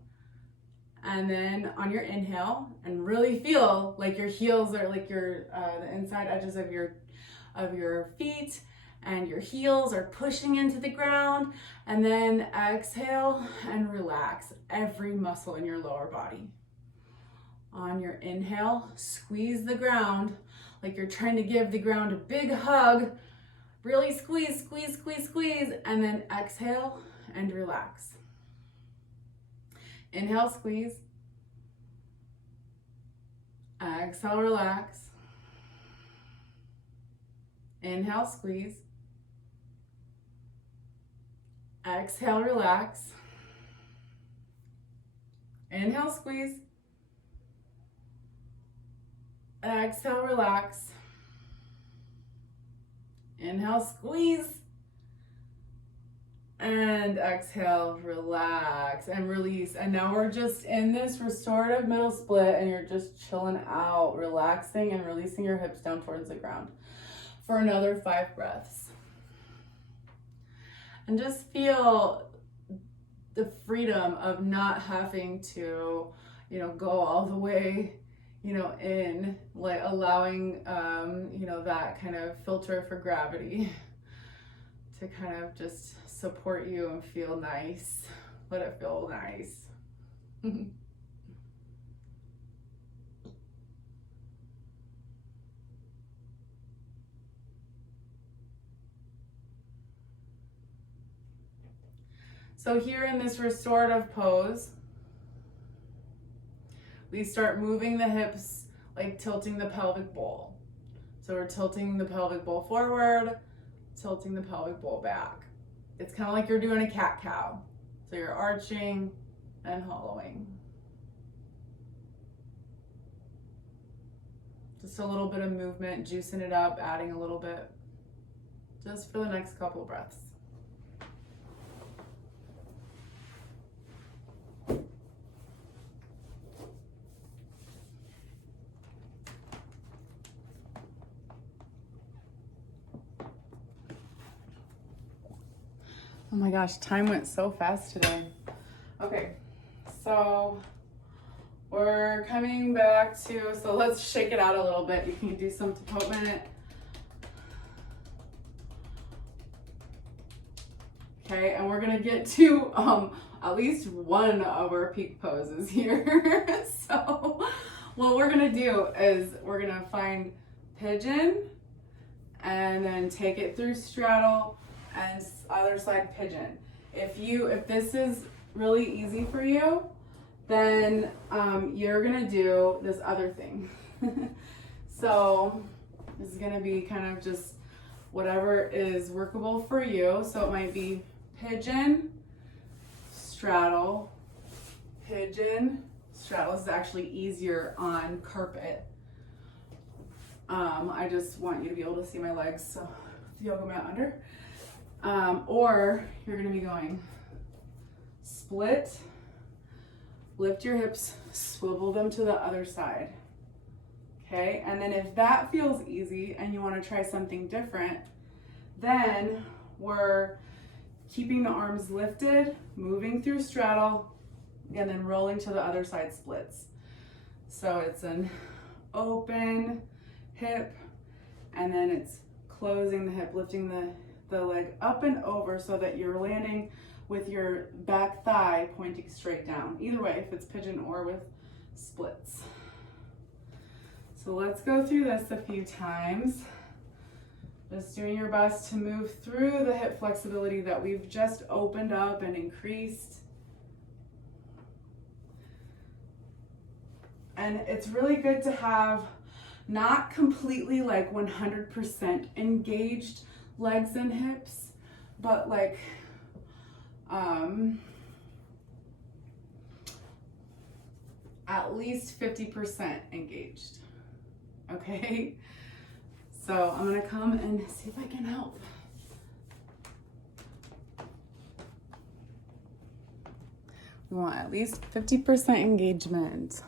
And then on your inhale, and really feel like your heels are like your the inside edges of your feet and your heels are pushing into the ground. And then exhale and relax every muscle in your lower body. On your inhale, squeeze the ground like you're trying to give the ground a big hug. Really squeeze, squeeze, squeeze, squeeze, and then exhale and relax. Inhale, squeeze. Exhale, relax. Inhale, squeeze. Exhale, relax. Inhale, squeeze. Exhale, relax. Inhale, squeeze. And exhale, relax and release. And now we're just in this restorative middle split and you're just chilling out, relaxing and releasing your hips down towards the ground for another 5 breaths. And just feel the freedom of not having to, go all the way, in, like allowing, that kind of filter for gravity to kind of just support you and feel nice. Let it feel nice. So here in this restorative pose, we start moving the hips, like tilting the pelvic bowl. So we're tilting the pelvic bowl forward, tilting the pelvic bowl back. It's kind of like you're doing a cat-cow. So you're arching and hollowing. Just a little bit of movement, juicing it up, adding a little bit, just for the next couple of breaths. Oh my gosh, time went so fast today. Okay, so we're coming back to, so let's shake it out a little bit. You can do some tapotment. Okay, and we're gonna get to at least one of our peak poses here. So what we're gonna do is we're gonna find pigeon and then take it through straddle and other side pigeon. If this is really easy for you, then you're gonna do this other thing. So this is gonna be kind of just whatever is workable for you. So it might be pigeon, straddle, pigeon, straddle. This is actually easier on carpet. I just want you to be able to see my legs, so the yoga mat under. Or you're gonna be going split, lift your hips, swivel them to the other side. Okay, and then if that feels easy and you wanna try something different, then we're keeping the arms lifted, moving through straddle, and then rolling to the other side splits. So it's an open hip, and then it's closing the hip, lifting the leg up and over so that you're landing with your back thigh pointing straight down. Either way, if it's pigeon or with splits. So let's go through this a few times. Just doing your best to move through the hip flexibility that we've just opened up and increased. And it's really good to have not completely like 100% engaged legs and hips, but like at least 50% engaged. Okay, so I'm gonna come and see if I can help. We want at least 50% engagement.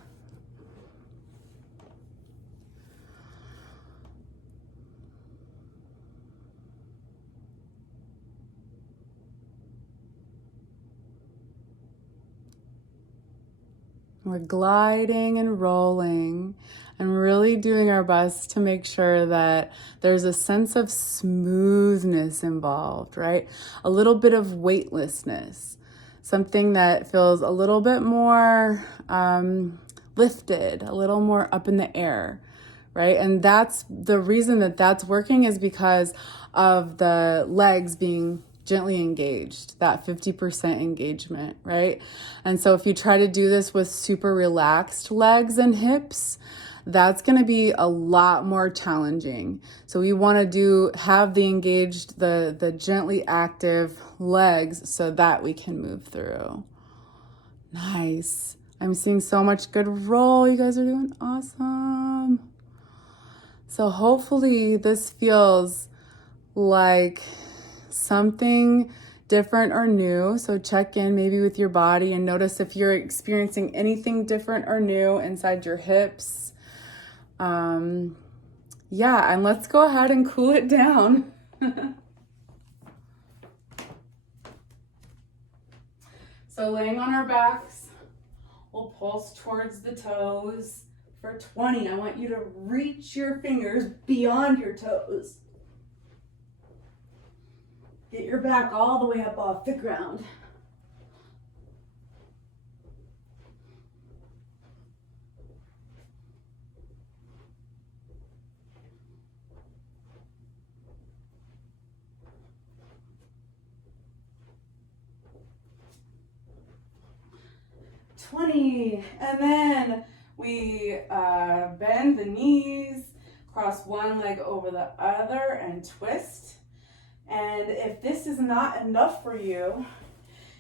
We're gliding and rolling and really doing our best to make sure that there's a sense of smoothness involved, right? A little bit of weightlessness, something that feels a little bit more lifted, a little more up in the air, right? And that's the reason that that's working is because of the legs being gently engaged, that 50% engagement, right? And so if you try to do this with super relaxed legs and hips, that's going to be a lot more challenging. So we want to have the engaged, the gently active legs so that we can move through. Nice. I'm seeing so much good roll. You guys are doing awesome. So hopefully this feels like something different or new. So check in maybe with your body and notice if you're experiencing anything different or new inside your hips. Yeah, and let's go ahead and cool it down. So laying on our backs, we'll pulse towards the toes. For 20, I want you to reach your fingers beyond your toes. Get your back all the way up off the ground. And then we bend the knees, cross one leg over the other and twist. And if this is not enough for you,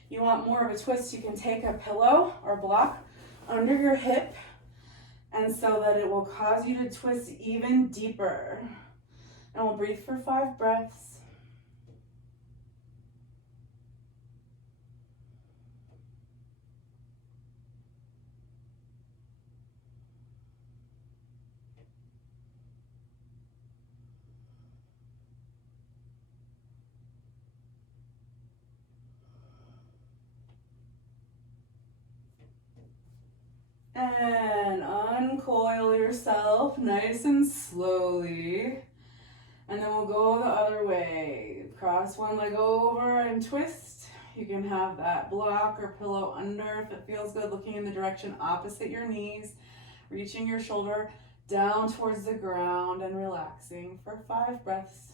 you want more of a twist, you can take a pillow or block under your hip, and so that it will cause you to twist even deeper. And we'll breathe for 5 breaths. And uncoil yourself nice and slowly. And then we'll go the other way. Cross one leg over and twist. You can have that block or pillow under if it feels good, looking in the direction opposite your knees, reaching your shoulder down towards the ground and relaxing for 5 breaths.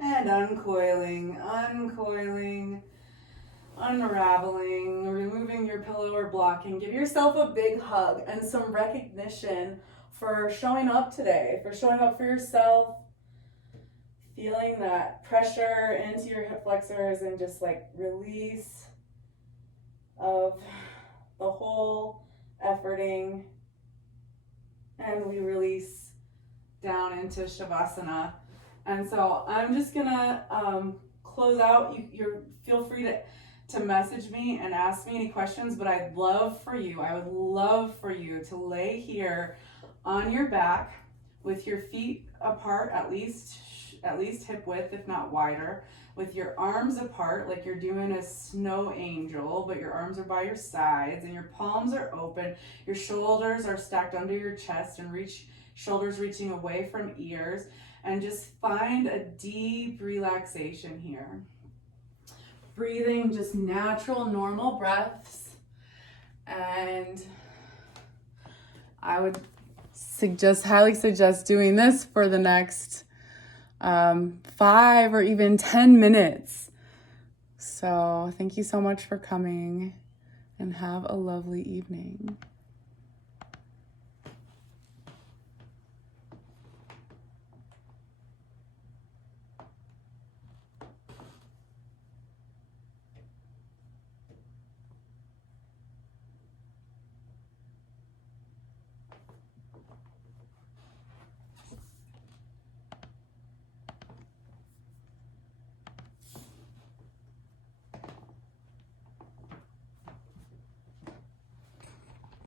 And uncoiling, unraveling, removing your pillow or blocking. Give yourself a big hug and some recognition for showing up today, for showing up for yourself, feeling that pressure into your hip flexors and just like release of the whole efforting. And we release down into Shavasana. And so I'm just gonna close out. You feel free to message me and ask me any questions, but I would love for you to lay here on your back with your feet apart, at least hip width, if not wider, with your arms apart like you're doing a snow angel, but your arms are by your sides and your palms are open. Your shoulders are stacked under your chest and shoulders reaching away from ears. And just find a deep relaxation here. Breathing just natural, normal breaths. And I would highly suggest doing this for the next 5 or even 10 minutes. So thank you so much for coming and have a lovely evening.